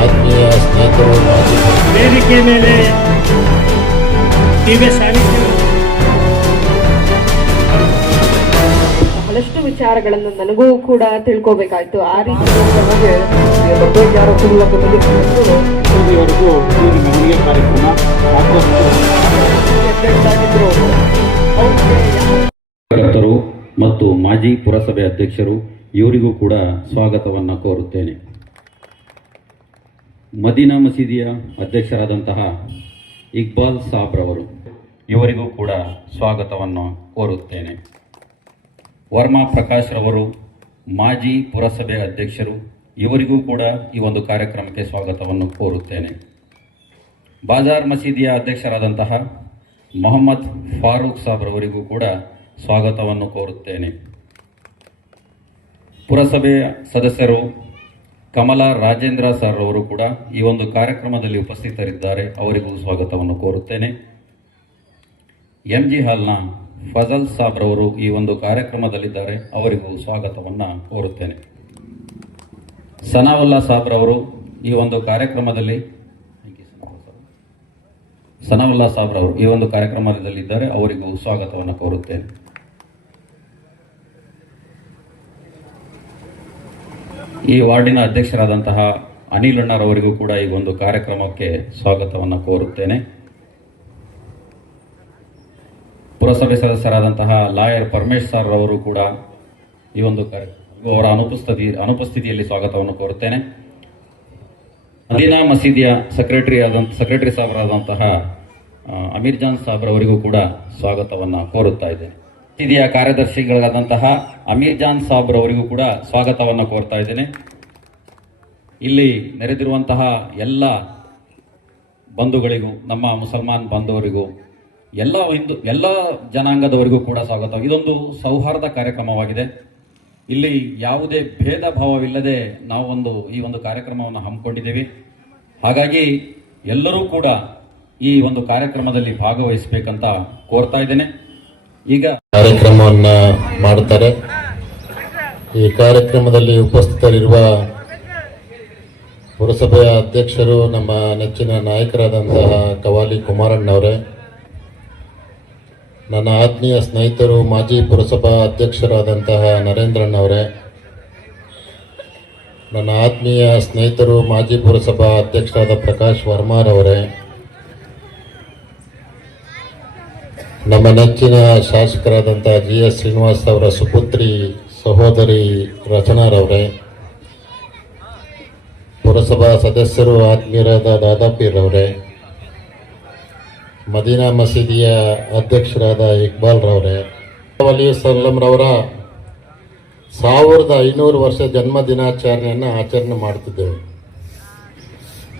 ಆತ್ಮೀಯ ಸ್ನೇಹಿತರು ವೇದಿಕೆ ಮೇಲೆ ಬಹಳಷ್ಟು ವಿಚಾರಗಳನ್ನು ನನಗೂ ಕೂಡ ತಿಳ್ಕೋಬೇಕಾಯ್ತು. ಆ ರೀತಿ ನಮಗೆ ಈ ಕಾರ್ಯಕ್ರಮ ಸಾಕಷ್ಟು ಮತ್ತು ಮಾಜಿ ಪುರಸಭೆ ಅಧ್ಯಕ್ಷರು ಇವರಿಗೂ ಕೂಡ ಸ್ವಾಗತವನ್ನು ಕೋರುತ್ತೇನೆ. ಮದೀನಾ ಮಸೀದಿಯ ಅಧ್ಯಕ್ಷರಾದಂತಹ ಇಕ್ಬಾಲ್ ಸಾಬ್ರವರು ಇವರಿಗೂ ಕೂಡ ಸ್ವಾಗತವನ್ನು ಕೋರುತ್ತೇನೆ. ವರ್ಮಾ ಪ್ರಕಾಶ್ ರವರು, ಮಾಜಿ ಪುರಸಭೆ ಅಧ್ಯಕ್ಷರು, ಇವರಿಗೂ ಕೂಡ ಈ ಒಂದು ಕಾರ್ಯಕ್ರಮಕ್ಕೆ ಸ್ವಾಗತವನ್ನು ಕೋರುತ್ತೇನೆ. ಬಾಜಾರ್ ಮಸೀದಿಯ ಅಧ್ಯಕ್ಷರಾದಂತಹ ಮೊಹಮ್ಮದ್ ಫಾರೂಕ್ ಸಾಬ್ರವರಿಗೂ ಕೂಡ ಸ್ವಾಗತವನ್ನು ಕೋರುತ್ತೇನೆ. ಪುರಸಭೆಯ ಸದಸ್ಯರು ಕಮಲಾ ರಾಜೇಂದ್ರ ಸರ್ ಅವರು ಕೂಡ ಈ ಒಂದು ಕಾರ್ಯಕ್ರಮದಲ್ಲಿ ಉಪಸ್ಥಿತರಿದ್ದಾರೆ. ಅವರಿಗೂ ಸ್ವಾಗತವನ್ನು ಕೋರುತ್ತೇನೆ. ಎಂ ಜಿ ಹಾಲ್ನ ಫಜಲ್ ಸಾಬ್ರವರು ಈ ಒಂದು ಕಾರ್ಯಕ್ರಮದಲ್ಲಿದ್ದಾರೆ. ಅವರಿಗೂ ಸ್ವಾಗತವನ್ನು ಕೋರುತ್ತೇನೆ. ಸನಾವುಲ್ಲಾ ಸಾಬ್ರವರು ಈ ಒಂದು ಕಾರ್ಯಕ್ರಮದಲ್ಲಿ ಸನಾವುಲ್ಲಾ ಸಾಬ್ರವರು ಈ ಒಂದು ಕಾರ್ಯಕ್ರಮದಲ್ಲಿದ್ದಾರೆ. ಅವರಿಗೂ ಸ್ವಾಗತವನ್ನು ಕೋರುತ್ತೇನೆ. ಈ ವಾರ್ಡಿನ ಅಧ್ಯಕ್ಷರಾದಂತಹ ಅನಿಲ್ ಅಣ್ಣರವರಿಗೂ ಕೂಡ ಈ ಒಂದು ಕಾರ್ಯಕ್ರಮಕ್ಕೆ ಸ್ವಾಗತವನ್ನು ಕೋರುತ್ತೇನೆ. ಪುರಸಭೆ ಸದಸ್ಯರಾದಂತಹ ಲಾಯರ್ ಪರಮೇಶ್ ಸರ್ ಅವರು ಕೂಡ ಈ ಒಂದು ಅವರ ಅನುಪಸ್ಥಿತಿ, ಅನುಪಸ್ಥಿತಿಯಲ್ಲಿ ಸ್ವಾಗತವನ್ನು ಕೋರುತ್ತೇನೆ. ಮದೀನಾ ಮಸೀದಿಯ ಸೆಕ್ರೆಟರಿ ಆದಂತ ಸೆಕ್ರೆಟರಿ ಸಾಬ್ರಾದಂತಹ ಅಮೀರ್ ಜಾನ್ ಸಾಬ್ರವರಿಗೂ ಕೂಡ ಸ್ವಾಗತವನ್ನು ಕೋರುತ್ತಾ ಇದ್ದೇನೆ. ಮಸೀದಿಯ ಕಾರ್ಯದರ್ಶಿಗಳಾದಂತಹ ಅಮೀರ್ ಜಾನ್ ಸಾಬ್ರವರಿಗೂ ಕೂಡ ಸ್ವಾಗತವನ್ನು ಕೋರ್ತಾ ಇದ್ದೇನೆ. ಇಲ್ಲಿ ನೆರೆದಿರುವಂತಹ ಎಲ್ಲ ಬಂಧುಗಳಿಗೂ, ನಮ್ಮ ಮುಸಲ್ಮಾನ್ ಬಾಂಧವರಿಗೂ, ಎಲ್ಲ ಹಿಂದೂ, ಎಲ್ಲ ಜನಾಂಗದವರಿಗೂ ಕೂಡ ಸ್ವಾಗತ. ಇದೊಂದು ಸೌಹಾರ್ದ ಕಾರ್ಯಕ್ರಮವಾಗಿದೆ. ಇಲ್ಲಿ ಯಾವುದೇ ಭೇದ ಭಾವವಿಲ್ಲದೆ ನಾವೊಂದು ಈ ಒಂದು ಕಾರ್ಯಕ್ರಮವನ್ನು ಹಮ್ಮಿಕೊಂಡಿದ್ದೇವೆ. ಹಾಗಾಗಿ ಎಲ್ಲರೂ ಕೂಡ ಈ ಒಂದು ಕಾರ್ಯಕ್ರಮದಲ್ಲಿ ಭಾಗವಹಿಸಬೇಕಂತ ಕೋರ್ತಾ ಇದ್ದೇನೆ. ಈಗ ಕಾರ್ಯಕ್ರಮವನ್ನ ಮಾಡುತ್ತಾರೆ. ಈ ಕಾರ್ಯಕ್ರಮದಲ್ಲಿ ಉಪಸ್ಥಿತರಿರುವ ಪುರಸಭೆಯ ಅಧ್ಯಕ್ಷರು, ನಮ್ಮ ನೆಚ್ಚಿನ ನಾಯಕರಾದಂತಹ ಕವಾಲಿ ಕುಮಾರಣ್ಣವರೇ, ನನ್ನ ಆತ್ಮೀಯ ಸ್ನೇಹಿತರು, ಮಾಜಿ ಪುರಸಭಾ ಅಧ್ಯಕ್ಷರಾದಂತಹ ನರೇಂದ್ರಣ್ಣವರೇ, ನನ್ನ ಆತ್ಮೀಯ ಸ್ನೇಹಿತರು, ಮಾಜಿ ಪುರಸಭಾ ಅಧ್ಯಕ್ಷರಾದ ಪ್ರಕಾಶ್ ವರ್ಮಾರವರೇ ನಮ್ಮ ನೆಚ್ಚಿನ ಶಾಸಕರಾದಂಥ ಜಿ ಎಸ್ ಶ್ರೀನಿವಾಸ್ ಅವರ ಸುಪುತ್ರಿ ಸಹೋದರಿ ರಚನಾರವರೇ ಪುರಸಭಾ ಸದಸ್ಯರು ಆತ್ಮೀಯರಾದ ದಾದಾಪೀರ್ರವರೇ ಮದೀನಾ ಮಸೀದಿಯ ಅಧ್ಯಕ್ಷರಾದ ಇಕ್ಬಾಲ್ ರವರೇ ಅಲಿ ಸಲ್ಲಂರವರ ಸಾವಿರದ ಐನೂರು ವರ್ಷ ಜನ್ಮ ದಿನಾಚರಣೆಯನ್ನು ಆಚರಣೆ ಮಾಡ್ತಿದ್ದೇವೆ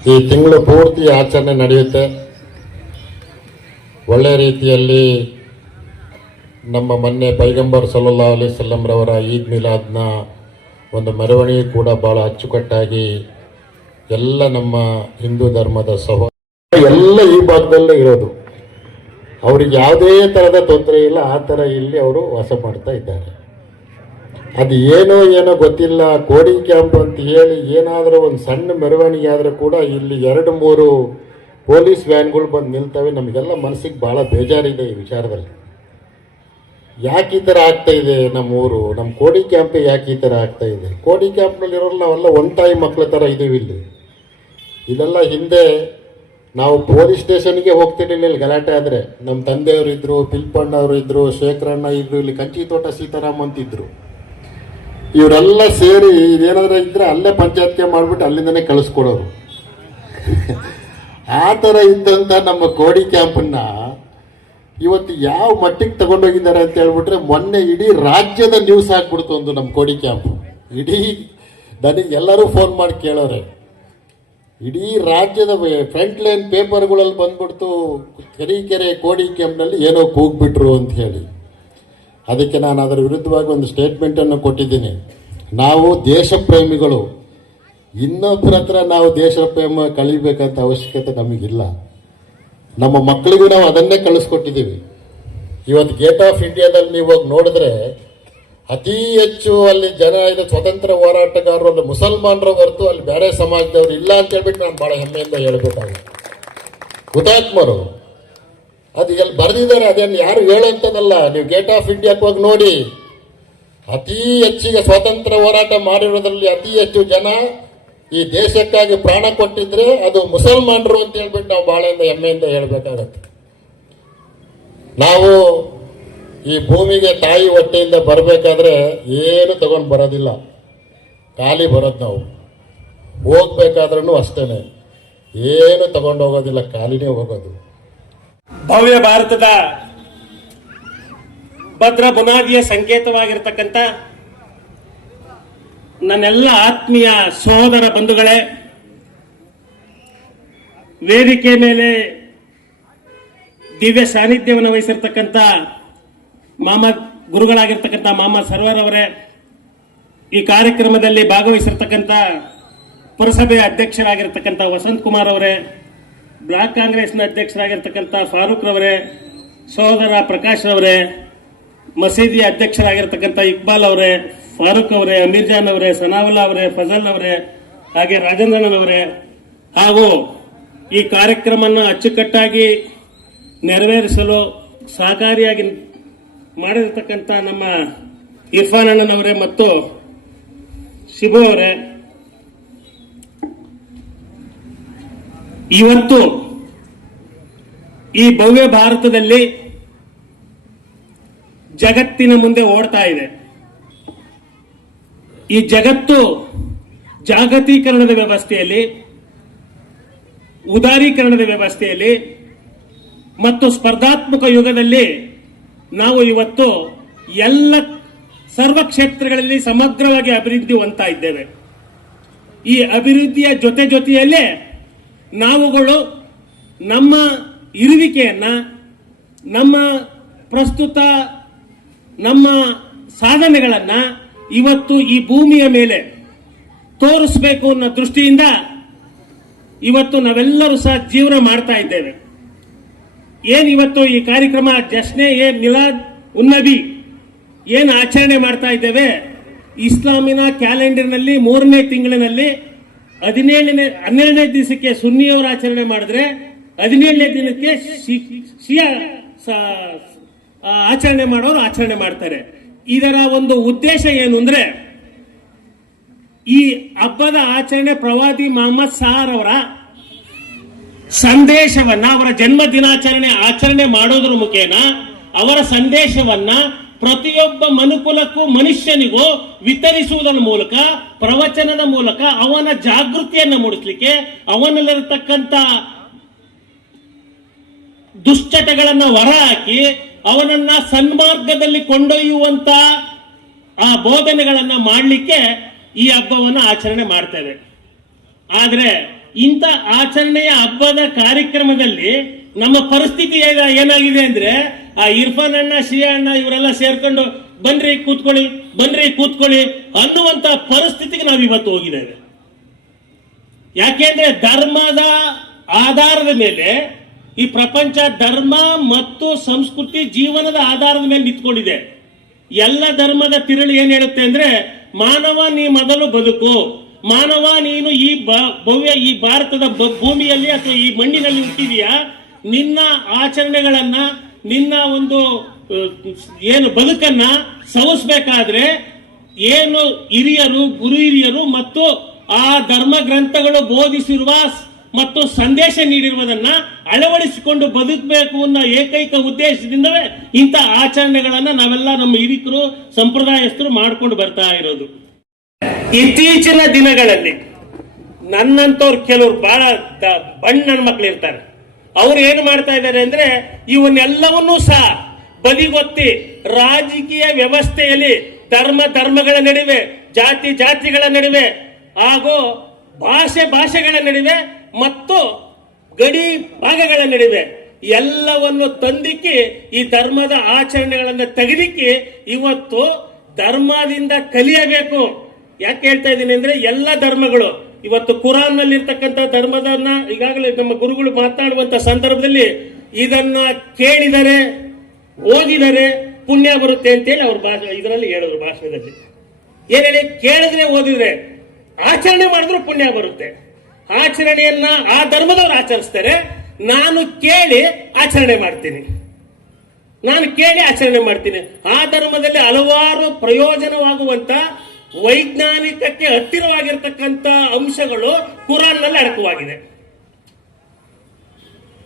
ಈ ತಿಂಗಳು ಪೂರ್ತಿ ಆಚರಣೆ ನಡೆಯುತ್ತೆ. ಒಳ್ಳೆಯ ರೀತಿಯಲ್ಲಿ ನಮ್ಮ ಮೊನ್ನೆ ಪೈಗಂಬರ್ ಸಲ್ಲಲ್ಲಾ ಅಲಿ ಸಲ್ಲಂರವರ ಈದ್ ಮಿಲಾದ್ನ ಒಂದು ಮೆರವಣಿಗೆ ಕೂಡ ಭಾಳ ಅಚ್ಚುಕಟ್ಟಾಗಿ ಎಲ್ಲ ನಮ್ಮ ಹಿಂದೂ ಧರ್ಮದ ಸಹೋ ಎಲ್ಲ ಈ ಭಾಗದಲ್ಲೇ ಇರೋದು. ಅವ್ರಿಗೆ ಯಾವುದೇ ಥರದ ತೊಂದರೆ ಇಲ್ಲ, ಆ ಥರ ಇಲ್ಲಿ ಅವರು ವಾಸ ಮಾಡ್ತಾ ಇದ್ದಾರೆ. ಅದು ಏನೋ ಏನೋ ಗೊತ್ತಿಲ್ಲ, ಕೋಡಿ ಕ್ಯಾಂಪ್ ಅಂತ ಹೇಳಿ ಏನಾದರೂ ಒಂದು ಸಣ್ಣ ಮೆರವಣಿಗೆ ಆದರೆ ಕೂಡ ಇಲ್ಲಿ ಎರಡು ಮೂರು ಪೊಲೀಸ್ ವ್ಯಾನ್ಗಳು ಬಂದು ನಿಲ್ತವೆ, ನಮಗೆಲ್ಲ ಮನಸ್ಸಿಗೆ ಭಾಳ ಬೇಜಾರಿದೆ ಈ ವಿಚಾರದಲ್ಲಿ. ಯಾಕೆ ಈ ಥರ ಆಗ್ತಾ ಇದೆ ನಮ್ಮ ಊರು ನಮ್ಮ ಕೋಡಿ ಕ್ಯಾಂಪೇ ಯಾಕೆ ಈ ಥರ ಆಗ್ತಾ ಇದೆ? ಕೋಡಿ ಕ್ಯಾಂಪ್ನಲ್ಲಿ ಇರೋರು ನಾವೆಲ್ಲ ಒನ್ ತಾಯಿ ಮಕ್ಕಳ ಥರ ಇದ್ದೀವಿ ಇಲ್ಲಿ. ಇದೆಲ್ಲ ಹಿಂದೆ ನಾವು ಪೊಲೀಸ್ ಸ್ಟೇಷನ್ಗೆ ಹೋಗ್ತಿರಲಿಲ್ಲ ಇಲ್ಲಿ ಗಲಾಟೆ ಆದರೆ. ನಮ್ಮ ತಂದೆಯವರು ಇದ್ದರು ಪಿಲ್ಪಣ್ಣವರು ಇದ್ದರು ಶೇಖರಣ್ಣ ಇದ್ರು, ಇಲ್ಲಿ ಕಂಚಿ ತೋಟ ಸೀತಾರಾಮ್ ಅಂತಿದ್ರು. ಇವರೆಲ್ಲ ಸೇರಿ ಇದೇನಾದ್ರೂ ಇದ್ದರೆ ಅಲ್ಲೇ ಪಂಚಾಯತ್ಗೆ ಮಾಡಿಬಿಟ್ಟು ಅಲ್ಲಿಂದನೇ ಕಳಿಸ್ಕೊಡೋರು. ಆ ಥರ ಇದ್ದಂಥ ನಮ್ಮ ಕೋಡಿ ಕ್ಯಾಂಪನ್ನ ಇವತ್ತು ಯಾವ ಮಟ್ಟಿಗೆ ತಗೊಂಡೋಗಿದ್ದಾರೆ ಅಂತ ಹೇಳ್ಬಿಟ್ರೆ ಮೊನ್ನೆ ಇಡೀ ರಾಜ್ಯದ ನ್ಯೂಸ್ ಹಾಕ್ಬಿಡ್ತು ಒಂದು ನಮ್ಮ ಕೋಡಿ ಕ್ಯಾಂಪ್. ಇಡೀ ನನಗೆ ಎಲ್ಲರೂ ಫೋನ್ ಮಾಡಿ ಕೇಳೋರೆ. ಇಡೀ ರಾಜ್ಯದ ಫ್ರಂಟ್ ಲೈನ್ ಪೇಪರ್ಗಳಲ್ಲಿ ಬಂದ್ಬಿಡ್ತು ಕರೀಕೆರೆ ಕೋಡಿ ಕ್ಯಾಂಪ್ನಲ್ಲಿ ಏನೋ ಕೂಗ್ಬಿಟ್ರು ಅಂತ ಹೇಳಿ. ಅದಕ್ಕೆ ನಾನು ಅದರ ವಿರುದ್ಧವಾಗಿ ಒಂದು ಸ್ಟೇಟ್ಮೆಂಟನ್ನು ಕೊಟ್ಟಿದ್ದೀನಿ. ನಾವು ದೇಶ ಪ್ರೇಮಿಗಳು. ಇನ್ನೊಬ್ಬರ ಹತ್ರ ನಾವು ದೇಶ ಪ್ರೇಮ ಕಳಿಬೇಕಂತ ಅವಶ್ಯಕತೆ ನಮಗಿಲ್ಲ. ನಮ್ಮ ಮಕ್ಕಳಿಗೂ ನಾವು ಅದನ್ನೇ ಕಳಿಸ್ಕೊಟ್ಟಿದ್ದೀವಿ. ಇವತ್ತು ಗೇಟ್ ಆಫ್ ಇಂಡಿಯಾದಲ್ಲಿ ನೀವು ನೋಡಿದ್ರೆ ಅತಿ ಹೆಚ್ಚು ಅಲ್ಲಿ ಜನ ಇದು ಸ್ವತಂತ್ರ ಹೋರಾಟಗಾರರು ಅಲ್ಲಿ ಮುಸಲ್ಮಾನರು ಹೊರತು ಅಲ್ಲಿ ಬೇರೆ ಸಮಾಜದವರು ಇಲ್ಲ ಅಂತ ಹೇಳ್ಬಿಟ್ಟು ನಾನು ಬಹಳ ಹೆಮ್ಮೆಯಿಂದ ಹೇಳ್ಬೇಕಾಗುತ್ತೆ ಹುತಾತ್ಮರು. ಅದು ಎಲ್ಲಿ ಬರೆದಿದ್ದಾರೆ ಅದನ್ನು ಯಾರು ಹೇಳೋಂಥದ್ದಲ್ಲ. ನೀವು ಗೇಟ್ ಆಫ್ ಇಂಡಿಯಾಕ್ಕೆ ಹೋಗಿ ನೋಡಿ. ಅತಿ ಹೆಚ್ಚಿಗೆ ಸ್ವಾತಂತ್ರ್ಯ ಹೋರಾಟ ಮಾಡಿರೋದ್ರಲ್ಲಿ ಅತಿ ಹೆಚ್ಚು ಜನ ಈ ದೇಶಕ್ಕಾಗಿ ಪ್ರಾಣ ಕೊಟ್ಟಿದ್ರೆ ಅದು ಮುಸಲ್ಮಾನರು ಅಂತ ಹೇಳ್ಬಿಟ್ಟು ನಾವು ಬಹಳ ಹೆಮ್ಮೆಯಿಂದ ಹೇಳ್ಬೇಕಾಗತ್ತೆ. ನಾವು ಈ ಭೂಮಿಗೆ ತಾಯಿ ಹೊಟ್ಟೆಯಿಂದ ಬರಬೇಕಾದ್ರೆ ಏನು ತಗೊಂಡು ಬರೋದಿಲ್ಲ. ಖಾಲಿ ಬರೋದು ನಾವು. ಹೋಗ್ಬೇಕಾದ್ರೂ ಅಷ್ಟೇ ಏನು ತಗೊಂಡು ಹೋಗೋದಿಲ್ಲ, ಖಾಲಿನೇ ಹೋಗೋದು. ಭವ್ಯ ಭಾರತದ ಭದ್ರ ಬುನಾದಿಯ ಸಂಕೇತವಾಗಿರ್ತಕ್ಕಂಥ ನನ್ನೆಲ್ಲ ಆತ್ಮೀಯ ಸಹೋದರ ಬಂಧುಗಳೇ, ವೇದಿಕೆ ಮೇಲೆ ದಿವ್ಯ ಸಾನ್ನಿಧ್ಯವನ್ನು ವಹಿಸಿರ್ತಕ್ಕಂಥ ಮಾಮ ಗುರುಗಳಾಗಿರ್ತಕ್ಕಂಥ ಮಾಮ ಸರ್ವರ್ ಅವರೇ, ಈ ಕಾರ್ಯಕ್ರಮದಲ್ಲಿ ಭಾಗವಹಿಸಿರ್ತಕ್ಕಂಥ ಪುರಸಭೆಯ ಅಧ್ಯಕ್ಷರಾಗಿರ್ತಕ್ಕಂಥ ವಸಂತ್ ಕುಮಾರ್ ಅವರೇ, ಬ್ಲಾಕ್ ಕಾಂಗ್ರೆಸ್ನ ಅಧ್ಯಕ್ಷರಾಗಿರ್ತಕ್ಕಂಥ ಫಾರೂಕ್ ರವರೇ, ಸಹೋದರ ಪ್ರಕಾಶ್ ರವರೇ, ಮಸೀದಿಯ ಅಧ್ಯಕ್ಷರಾಗಿರ್ತಕ್ಕಂಥ ಇಕ್ಬಾಲ್ ಅವರೇ ಫಾರೂಕ್ ಅವರೇ, ಅಮೀರ್ ಜಾನ್ ಅವರೇ, ಸನಾವುಲ್ಲಾ ಅವರೇ, ಫಜಲ್ ಅವರೇ, ಹಾಗೆ ರಾಜೇಂದ್ರನ್ ಅವರೇ. ಹಾಗೂ ಈ ಕಾರ್ಯಕ್ರಮವನ್ನು ಅಚ್ಚುಕಟ್ಟಾಗಿ ನೆರವೇರಿಸಲು ಸಹಕಾರಿಯಾಗಿ ಮಾಡಿರ್ತಕ್ಕಂಥ ನಮ್ಮ ಇರ್ಫಾನ್ ಅಣ್ಣನವರೇ ಮತ್ತು ಶಿಬು ಅವರೇ. ಇವತ್ತು ಈ ಭವ್ಯ ಭಾರತದಲ್ಲಿ ಜಗತ್ತಿನ ಮುಂದೆ ಓಡ್ತಾ ಇದೆ. ಈ ಜಗತ್ತು ಜಾಗತೀಕರಣದ ವ್ಯವಸ್ಥೆಯಲ್ಲಿ, ಉದಾರೀಕರಣದ ವ್ಯವಸ್ಥೆಯಲ್ಲಿ ಮತ್ತು ಸ್ಪರ್ಧಾತ್ಮಕ ಯುಗದಲ್ಲಿ ನಾವು ಇವತ್ತು ಎಲ್ಲ ಸರ್ವ ಕ್ಷೇತ್ರಗಳಲ್ಲಿ ಸಮಗ್ರವಾಗಿ ಅಭಿವೃದ್ಧಿ ಹೊಂದ್ತಾ ಇದ್ದೇವೆ. ಈ ಅಭಿವೃದ್ಧಿಯ ಜೊತೆ ಜೊತೆಯಲ್ಲೇ ನಾವುಗಳು ನಮ್ಮ ಇರುವಿಕೆಯನ್ನ, ನಮ್ಮ ಪ್ರಸ್ತುತ ನಮ್ಮ ಸಾಧನೆಗಳನ್ನ ಇವತ್ತು ಈ ಭೂಮಿಯ ಮೇಲೆ ತೋರಿಸಬೇಕು ಅನ್ನೋ ದೃಷ್ಟಿಯಿಂದ ಇವತ್ತು ನಾವೆಲ್ಲರೂ ಸಹ ಜೀವನ ಮಾಡ್ತಾ ಇದ್ದೇವೆ. ಏನ್ ಇವತ್ತು ಈ ಕಾರ್ಯಕ್ರಮ ಜಶ್ನೆ ಎ ಮಿಲಾದ್ ಉನ್ನಬಿ ಏನು ಆಚರಣೆ ಮಾಡ್ತಾ ಇದ್ದೇವೆ? ಇಸ್ಲಾಮಿನ ಕ್ಯಾಲೆಂಡರ್ನಲ್ಲಿ ಮೂರನೇ ತಿಂಗಳಿನಲ್ಲಿ ಹದಿನೇಳನೇ, ಹನ್ನೆರಡನೇ ದಿವಸಕ್ಕೆ ಸುನ್ನಿಯವರು ಆಚರಣೆ ಮಾಡಿದ್ರೆ ಹದಿನೇಳನೇ ದಿನಕ್ಕೆ ಶಿಯಾ ಆಚರಣೆ ಮಾಡೋರು ಆಚರಣೆ ಮಾಡ್ತಾರೆ. ಇದರ ಒಂದು ಉದ್ದೇಶ ಏನು ಅಂದ್ರೆ, ಈ ಹಬ್ಬದ ಆಚರಣೆ ಪ್ರವಾದಿ ಮಹಮ್ಮದ್ ಸಾರ್ ಅವರ ಸಂದೇಶವನ್ನ, ಅವರ ಜನ್ಮ ದಿನಾಚರಣೆ ಆಚರಣೆ ಮಾಡೋದ್ರ ಮುಖೇನ ಅವರ ಸಂದೇಶವನ್ನ ಪ್ರತಿಯೊಬ್ಬ ಮನುಕುಲಕ್ಕೂ ಮನುಷ್ಯನಿಗೂ ವಿತರಿಸುವುದರ ಮೂಲಕ, ಪ್ರವಚನದ ಮೂಲಕ, ಅವನ ಜಾಗೃತಿಯನ್ನು ಮೂಡಿಸ್ಲಿಕ್ಕೆ, ಅವನಲ್ಲಿರತಕ್ಕಂತ ದುಶ್ಚಟಗಳನ್ನ ಹೊರಹಾಕಿ ಅವನನ್ನ ಸನ್ಮಾರ್ಗದಲ್ಲಿ ಕೊಂಡೊಯ್ಯುವಂತ ಆ ಬೋಧನೆಗಳನ್ನ ಮಾಡಲಿಕ್ಕೆ ಈ ಹಬ್ಬವನ್ನು ಆಚರಣೆ ಮಾಡ್ತೇವೆ ಆದರೆ ಇಂಥ ಆಚರಣೆಯ ಹಬ್ಬದ ಕಾರ್ಯಕ್ರಮದಲ್ಲಿ ನಮ್ಮ ಪರಿಸ್ಥಿತಿ ಏನ- ಏನಾಗಿದೆ ಅಂದ್ರೆ ಆ ಇರ್ಫಾನ್ ಅಣ್ಣ ಶ್ರೀ ಅಣ್ಣ ಇವರೆಲ್ಲ ಸೇರ್ಕೊಂಡು ಬನ್ರಿ ಕೂತ್ಕೊಳ್ಳಿ ಬನ್ರಿ ಕೂತ್ಕೊಳ್ಳಿ ಅನ್ನುವಂತ ಪರಿಸ್ಥಿತಿಗೆ ನಾವು ಇವತ್ತು ಹೋಗಿದ್ದೇವೆ. ಯಾಕೆಂದ್ರೆ ಧರ್ಮದ ಆಧಾರದ ಮೇಲೆ ಈ ಪ್ರಪಂಚ ಧರ್ಮ ಮತ್ತು ಸಂಸ್ಕೃತಿ ಜೀವನದ ಆಧಾರದ ಮೇಲೆ ನಿಂತ್ಕೊಂಡಿದೆ. ಎಲ್ಲ ಧರ್ಮದ ತಿರುಳು ಏನ್ ಹೇಳುತ್ತೆ ಅಂದ್ರೆ, ಮಾನವ ನೀ ಮೊದಲು ಬದುಕು, ಮಾನವ ನೀನು ಈ ಭವ್ಯ ಈ ಭಾರತದ ಭೂಮಿಯಲ್ಲಿ ಅಥವಾ ಈ ಮಣ್ಣಿನಲ್ಲಿ ಹುಟ್ಟಿದೀಯಾ, ನಿನ್ನ ಆಚರಣೆಗಳನ್ನ, ನಿನ್ನ ಒಂದು ಏನು ಬದುಕನ್ನ ಸವಿಸ್ಬೇಕಾದ್ರೆ, ಏನು ಹಿರಿಯರು, ಗುರು ಹಿರಿಯರು ಮತ್ತು ಆ ಧರ್ಮ ಗ್ರಂಥಗಳು ಬೋಧಿಸಿರುವ ಮತ್ತು ಸಂದೇಶ ನೀಡಿರುವುದನ್ನ ಅಳವಡಿಸಿಕೊಂಡು ಬದುಕಬೇಕು ಅನ್ನೋ ಏಕೈಕ ಉದ್ದೇಶದಿಂದಲೇ ಇಂಥ ಆಚರಣೆಗಳನ್ನ ನಾವೆಲ್ಲ ನಮ್ಮ ಹಿರಿತರು ಸಂಪ್ರದಾಯಸ್ಥರು ಮಾಡ್ಕೊಂಡು ಬರ್ತಾ ಇರೋದು. ಇತ್ತೀಚಿನ ದಿನಗಳಲ್ಲಿ ನನ್ನಂತವ್ರು ಕೆಲವ್ರು ಬಹಳ ಬಣ್ಣ ಮಕ್ಳು ಇರ್ತಾರೆ ಅವ್ರು ಏನು ಮಾಡ್ತಾ ಇದ್ದಾರೆ ಅಂದ್ರೆ ಇವನ್ನೆಲ್ಲವನ್ನೂ ಸಹ ಬದಿಗೊತ್ತಿ ರಾಜಕೀಯ ವ್ಯವಸ್ಥೆಯಲ್ಲಿ ಧರ್ಮ ಧರ್ಮಗಳ ನಡುವೆ, ಜಾತಿ ಜಾತಿಗಳ ನಡುವೆ ಹಾಗೂ ಭಾಷೆ ಭಾಷೆಗಳ ನಡುವೆ ಮತ್ತು ಗಡಿ ಭಾಗಗಳ ನಡುವೆ ಎಲ್ಲವನ್ನು ತಂದಿಕ್ಕಿ ಈ ಧರ್ಮದ ಆಚರಣೆಗಳನ್ನು ತೆಗೆದಿಕ್ಕಿ ಇವತ್ತು ಧರ್ಮದಿಂದ ಕಲಿಯಬೇಕು. ಯಾಕೆ ಹೇಳ್ತಾ ಇದ್ದೀನಿ ಅಂದ್ರೆ ಎಲ್ಲ ಧರ್ಮಗಳು, ಇವತ್ತು ಕುರಾನ್ನಲ್ಲಿ ಇರ್ತಕ್ಕಂಥ ಧರ್ಮದನ್ನ ಈಗಾಗಲೇ ನಮ್ಮ ಗುರುಗಳು ಮಾತನಾಡುವಂತ ಸಂದರ್ಭದಲ್ಲಿ ಇದನ್ನ ಕೇಳಿದರೆ, ಓದಿದರೆ ಪುಣ್ಯ ಬರುತ್ತೆ ಅಂತೇಳಿ ಅವ್ರ ಭಾಷೆ, ಇದರಲ್ಲಿ ಹೇಳಿದ್ರು ಭಾಷಣದಲ್ಲಿ. ಏನೇಳಿ ಕೇಳಿದ್ರೆ ಓದಿದ್ರೆ ಆಚರಣೆ ಮಾಡಿದ್ರೆ ಪುಣ್ಯ ಬರುತ್ತೆ. ಆಚರಣೆಯನ್ನ ಆ ಧರ್ಮದವ್ರು ಆಚರಿಸ್ತಾರೆ. ನಾನು ಕೇಳಿ ಆಚರಣೆ ಮಾಡ್ತೀನಿ. ನಾನು ಕೇಳಿ ಆಚರಣೆ ಮಾಡ್ತೀನಿ. ಆ ಧರ್ಮದಲ್ಲಿ ಹಲವಾರು ಪ್ರಯೋಜನವಾಗುವಂತ ವೈಜ್ಞಾನಿಕಕ್ಕೆ ಹತ್ತಿರವಾಗಿರ್ತಕ್ಕಂಥ ಅಂಶಗಳು ಕುರಾನ್ನಲ್ಲಿ ಅಡಕವಾಗಿದೆ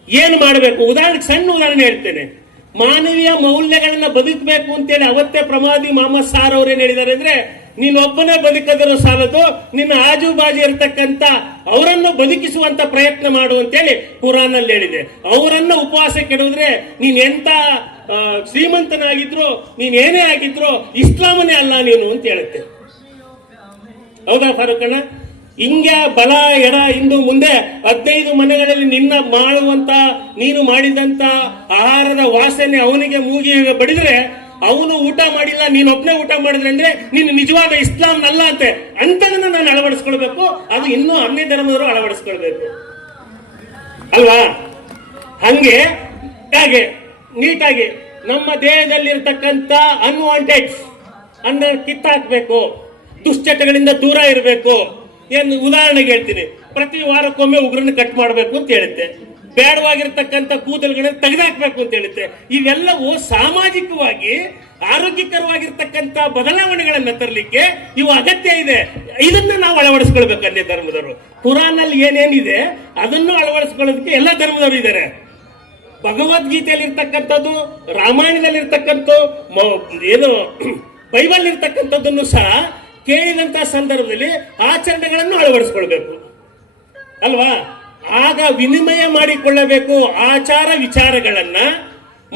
ಏನು ಮಾಡಬೇಕು? ಉದಾಹರಣೆ ಸಣ್ಣ ಉದಾಹರಣೆ ಹೇಳ್ತೇನೆ. ಮಾನವೀಯ ಮೌಲ್ಯಗಳನ್ನ ಬದುಕಬೇಕು ಅಂತೇಳಿ ಅವತ್ತೇ ಪ್ರಮಾದಿ ಮಾಮ ಸಾರ್ ಅವ್ರೇನ್ ಹೇಳಿದ್ದಾರೆ ಅಂದ್ರೆ ನೀನೊಬ್ಬನೇ ಬದುಕದರೂ ಸಾಲದು, ನಿನ್ನ ಆಜು ಬಾಜು ಇರತಕ್ಕಂತ ಅವರನ್ನು ಬದುಕಿಸುವಂತ ಪ್ರಯತ್ನ ಮಾಡು ಅಂತೇಳಿ ಕುರಾನ್ ಅಲ್ಲಿ ಹೇಳಿದೆ. ಅವರನ್ನು ಉಪವಾಸ ಕೆಡುವುದ್ರೆ ನೀನ್ ಎಂತ ಶ್ರೀಮಂತನಾಗಿದ್ರು, ನೀನ್ ಏನೇ ಆಗಿದ್ರು, ಇಸ್ಲಾಮನೇ ಅಲ್ಲ ನೀನು ಅಂತ ಹೇಳುತ್ತೆ. ಹೌದಾ ಫಾರೂಕ್ ಅಣ್ಣ ಹಿಂಗೆ ಬಲ, ಎಡ ಇಂದು ಮುಂದೆ ಹದಿನೈದು ಮನೆಗಳಲ್ಲಿ ನಿನ್ನ ಮಾಡುವಂತ ನೀನು ಮಾಡಿದಂತ ಆಹಾರದ ವಾಸನೆ ಅವನಿಗೆ ಮೂಗಿ ಬಡಿದ್ರೆ ಅವನು ಊಟ ಮಾಡಿಲ್ಲ, ನೀನ್ ಒಬ್ನೇ ಊಟ ಮಾಡಿದ್ರೆ ಅಂದ್ರೆ ನೀನು ನಿಜವಾದ ಇಸ್ಲಾಂ ಅಲ್ಲ ಅಂತೆ. ಅಂತದನ್ನ ನಾನು ಅಳವಡಿಸ್ಕೊಳ್ಬೇಕು, ಅದು ಇನ್ನೂ ಅನ್ಯ ಧರ್ಮದವರು ಅಳವಡಿಸ್ಕೊಳ್ಬೇಕು. ಅಲ್ವಾ? ಹಂಗೆ ಹಾಗೆ, ನೀಟಾಗಿ, ನಮ್ಮ ದೇಹದಲ್ಲಿರ್ತಕ್ಕಂಥ ಅನ್ವಾಂಟೆಡ್ ಅನ್ನ ಕಿತ್ತಾಕ್ಬೇಕು, ದುಶ್ಚಟಗಳಿಂದ ದೂರ ಇರಬೇಕು. ಏನು ಉದಾಹರಣೆಗೆ ಹೇಳ್ತೀನಿ, ಪ್ರತಿ ವಾರಕ್ಕೊಮ್ಮೆ ಉಗ್ರನ್ನ ಕಟ್ ಮಾಡಬೇಕು ಅಂತ ಹೇಳುತ್ತೆ ಬೇಡವಾಗಿರ್ತಕ್ಕಂಥ ಕೂದಲುಗಳನ್ನು ತೆಗೆದಾಕ್ಬೇಕು ಅಂತ ಹೇಳುತ್ತೆ. ಇವೆಲ್ಲವೂ ಸಾಮಾಜಿಕವಾಗಿ ಆರೋಗ್ಯಕರವಾಗಿರ್ತಕ್ಕಂಥ ಬದಲಾವಣೆಗಳನ್ನ ತರಲಿಕ್ಕೆ ಇವು ಅಗತ್ಯ ಇದೆ. ಇದನ್ನ ನಾವು ಅಳವಡಿಸ್ಕೊಳ್ಬೇಕು ಅನ್ಯ ಧರ್ಮದವರು. ಕುರಾನಲ್ಲಿ ಏನೇನಿದೆ, ಅದನ್ನು ಅಳವಡಿಸ್ಕೊಳ್ಳೋದಕ್ಕೆ ಎಲ್ಲ ಧರ್ಮದವರು ಇದ್ದಾರೆ ಭಗವದ್ಗೀತೆಯಲ್ಲಿ ಇರ್ತಕ್ಕಂಥದ್ದು ರಾಮಾಯಣದಲ್ಲಿ ಇರ್ತಕ್ಕಂಥ ಏನು ಬೈಬಲ್ ಇರ್ತಕ್ಕಂಥದ್ದನ್ನು ಸಹ ಕೇಳಿದಂತಹ ಸಂದರ್ಭದಲ್ಲಿ ಆಚರಣೆಗಳನ್ನು ಅಳವಡಿಸ್ಕೊಳ್ಬೇಕು. ಅಲ್ವಾ? ಆಗ ವಿನಿಮಯ ಮಾಡಿಕೊಳ್ಳಬೇಕು ಆಚಾರ ವಿಚಾರಗಳನ್ನ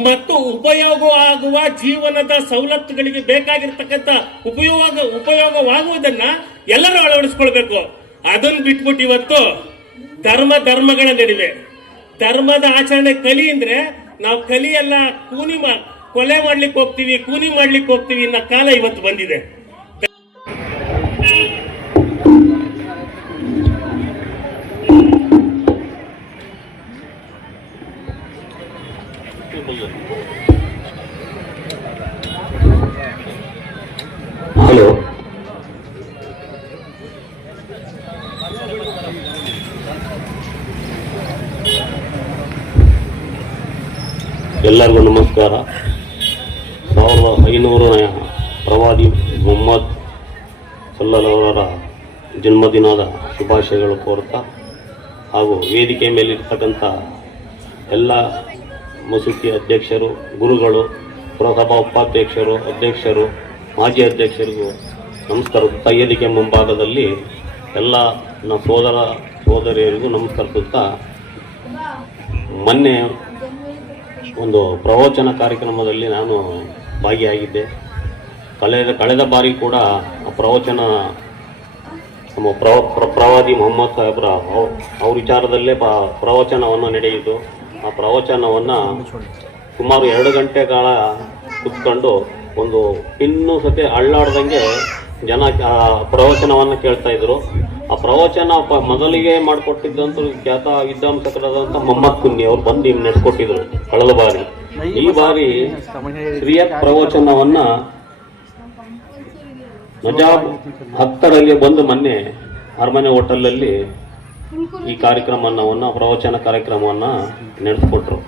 ಮತ್ತು ಉಪಯೋಗ ಆಗುವ ಜೀವನದ ಸವಲತ್ತುಗಳಿಗೆ ಬೇಕಾಗಿರ್ತಕ್ಕಂಥ ಉಪಯೋಗ, ಉಪಯೋಗವಾಗುವುದನ್ನ ಎಲ್ಲರೂ ಅಳವಡಿಸ್ಕೊಳ್ಬೇಕು. ಅದನ್ನ ಬಿಟ್ಬಿಟ್ಟು ಇವತ್ತು ಧರ್ಮ ಧರ್ಮಗಳ ನಡುವೆ. ಧರ್ಮದ ಆಚರಣೆ ಕಲಿ ಅಂದ್ರೆ ನಾವು ಕಲಿಯೆಲ್ಲ ಕೂನಿ ಮಾ, ಕೊಲೆ ಮಾಡ್ಲಿಕ್ಕೆ ಹೋಗ್ತೀವಿ, ಕೂನಿ ಮಾಡ್ಲಿಕ್ಕೆ ಹೋಗ್ತೀವಿ ಅನ್ನೋ ಕಾಲ ಇವತ್ತು ಬಂದಿದೆ. ಜನ್ಮದಿನದ ಶುಭಾಶಯಗಳು ಕೋರ್ತಾ ಹಾಗೂ ವೇದಿಕೆ ಮೇಲಿರ್ತಕ್ಕಂಥ ಎಲ್ಲ ಮಸೂತಿ ಅಧ್ಯಕ್ಷರು, ಗುರುಗಳು, ಪುರಸಭಾ ಉಪಾಧ್ಯಕ್ಷರು, ಅಧ್ಯಕ್ಷರು, ಮಾಜಿ ಅಧ್ಯಕ್ಷರಿಗೂ ನಮಸ್ಕರಿಸುತ್ತಾ ವೇದಿಕೆ ಮುಂಭಾಗದಲ್ಲಿ ಎಲ್ಲ ನಮ್ಮ ಸೋದರ ಸೋದರಿಯರಿಗೂ ನಮಸ್ಕರಿಸುತ್ತಾ ಮೊನ್ನೆ ಒಂದು ಪ್ರವಚನ ಕಾರ್ಯಕ್ರಮದಲ್ಲಿ ನಾನು ಭಾಗಿಯಾಗಿದ್ದೆ. ಕಳೆದ ಕಳೆದ ಬಾರಿ ಕೂಡ ಪ್ರವಚನ ನಮ್ಮ ಪ್ರವ, ಪ್ರ- ಪ್ರವಾದಿ ಮೊಹಮ್ಮದ್ ಸಾಹೇಬ್ರ ಅವ್- ಅವ್ರ ವಿಚಾರದಲ್ಲೇ ಪ್ರವಚನವನ್ನು ನಡೆಯಿತು. ಆ ಪ್ರವಚನವನ್ನು ಸುಮಾರು ಎರಡು ಗಂಟೆ ಕಾಲ ಕುತ್ಕೊಂಡು ಒಂದು ಇನ್ನೂ ಸತಿ ಅಳ್ಳಾಡ್ದಂಗೆ ಜನ ಪ್ರವಚನವನ್ನು ಕೇಳ್ತಾ ಇದ್ರು. ಆ ಪ್ರವಚನ ಮೊದಲಿಗೆ ಮಾಡಿಕೊಟ್ಟಿದ್ದಂತೂ ಖ್ಯಾತ ವಿದ್ವಾಂಸಕರಾದಂಥ ಮೊಹಮ್ಮದ್ ಕುನ್ನಿ ಅವ್ರು ಬಂದು ಇಲ್ಲಿ ನಡೆಸ್ಕೊಟ್ಟಿದ್ರು ಕಳೆದ ಬಾರಿ. ಈ ಬಾರಿ ಸ್ತ್ರೀಯ ಪ್ರವಚನವನ್ನ ನಜಾಬ್ ಹತ್ತರಲ್ಲಿ ಬಂದು ಮೊನ್ನೆ ಅರಮನೆ ಹೋಟೆಲಲ್ಲಿ ಈ ಕಾರ್ಯಕ್ರಮವನ್ನು, ಪ್ರವಚನ ಕಾರ್ಯಕ್ರಮವನ್ನು ನಡೆಸಿಕೊಟ್ರು.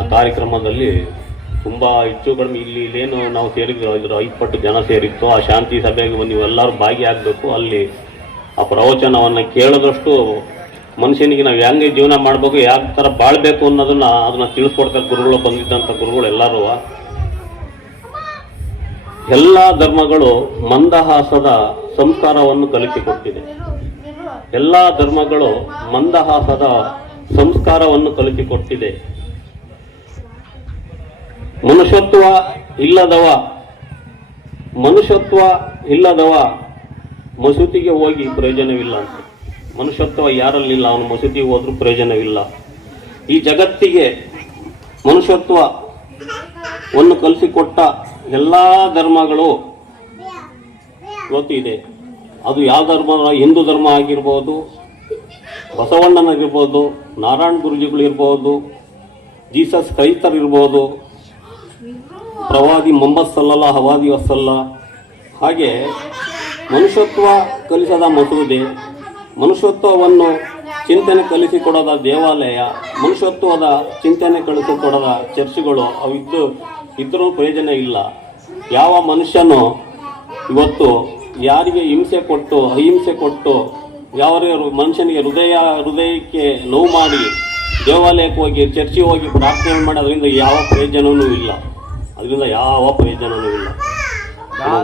ಆ ಕಾರ್ಯಕ್ರಮದಲ್ಲಿ ತುಂಬ ಹೆಚ್ಚು ಕಡಿಮೆ, ಇಲ್ಲಿ ಇಲ್ಲೇನು ನಾವು ಸೇರಿದ್ರು ಇದ್ರ ಐದು ಜನ ಸೇರಿತ್ತು. ಆ ಶಾಂತಿ ಸಭೆಗೆ ಬಂದು ನೀವೆಲ್ಲರೂ ಭಾಗಿಯಾಗಬೇಕು. ಅಲ್ಲಿ ಆ ಪ್ರವಚನವನ್ನು ಕೇಳಿದಷ್ಟು ಮನುಷ್ಯನಿಗೆ ನಾವು ಹೆಂಗೆ ಜೀವನ ಮಾಡಬೇಕು ಯಾವ ಥರ ಬಾಳ್ಬೇಕು ಅನ್ನೋದನ್ನ, ಅದನ್ನ ತಿಳಿಸ್ಕೊಡ್ತಾರೆ ಗುರುಗಳು ಬಂದಿದ್ದಂಥ ಗುರುಗಳು ಎಲ್ಲರೂ. ಎಲ್ಲ ಧರ್ಮಗಳು ಮಂದಹಾಸದ ಸಂಸ್ಕಾರವನ್ನು ಕಲಿಸಿಕೊಟ್ಟಿದೆ. ಎಲ್ಲ ಧರ್ಮಗಳು ಮಂದಹಾಸದ ಸಂಸ್ಕಾರವನ್ನು ಕಲಿಸಿಕೊಟ್ಟಿದೆ. ಮನುಷ್ಯತ್ವ ಇಲ್ಲದವ ಮನುಷ್ಯತ್ವ ಇಲ್ಲದವ ಮಸೂತಿಗೆ ಹೋಗಿ ಪ್ರಯೋಜನವಿಲ್ಲ ಅಂತ. ಮನುಷ್ಯತ್ವ ಯಾರಲ್ಲಿಲ್ಲ, ಅವನು ಮಸೂತಿಗೆ ಹೋದ್ರೂ ಪ್ರಯೋಜನವಿಲ್ಲ. ಈ ಜಗತ್ತಿಗೆ ಮನುಷ್ಯತ್ವವನ್ನು ಕಲಿಸಿಕೊಟ್ಟ ಎಲ್ಲ ಧರ್ಮಗಳು ಇವತ್ತು ಇದೆ ಅದು ಯಾವ ಧರ್ಮ? ಹಿಂದೂ ಧರ್ಮ ಆಗಿರ್ಬೋದು ಬಸವಣ್ಣನಿರ್ಬೋದು ನಾರಾಯಣ ಗುರುಜಿಗಳು ಇರ್ಬೋದು, ಜೀಸಸ್ ಕ್ರೈಸ್ತರಿರ್ಬೋದು ಪ್ರವಾದಿ ಮೊಹಮ್ಮದ್ ಸಲ್ಲಲ್ಲ ಹವಾದಿ ವಸಲ್ಲ. ಹಾಗೆ ಮನುಷ್ಯತ್ವ ಕಲಿಸದ ಮಸೂದೆ, ಮನುಷ್ಯತ್ವವನ್ನು ಚಿಂತನೆ ಕಲಿಸಿಕೊಡದ ದೇವಾಲಯ, ಮನುಷ್ಯತ್ವದ ಚಿಂತನೆ ಕಲಿಸಿಕೊಡದ ಚರ್ಚ್ಗಳು ಅವಿದ್ದು ಇದ್ರೂ ಪ್ರಯೋಜನ ಇಲ್ಲ. ಯಾವ ಮನುಷ್ಯನೂ ಇವತ್ತು ಯಾರಿಗೆ ಹಿಂಸೆ ಕೊಟ್ಟು ಅಹಿಂಸೆ ಕೊಟ್ಟು ಯಾವ ಮನುಷ್ಯನಿಗೆ ಹೃದಯ ಹೃದಯಕ್ಕೆ ನೋವು ಮಾಡಿ ದೇವಾಲಯಕ್ಕೆ ಹೋಗಿ ಚರ್ಚಿಗೆ ಹೋಗಿ ಪ್ರಾರ್ಥನೆ ಮಾಡಿ ಅದರಿಂದ ಯಾವ ಪ್ರಯೋಜನವೂ ಇಲ್ಲ. ಅದರಿಂದ ಯಾವ ಪ್ರಯೋಜನವೂ ಇಲ್ಲ.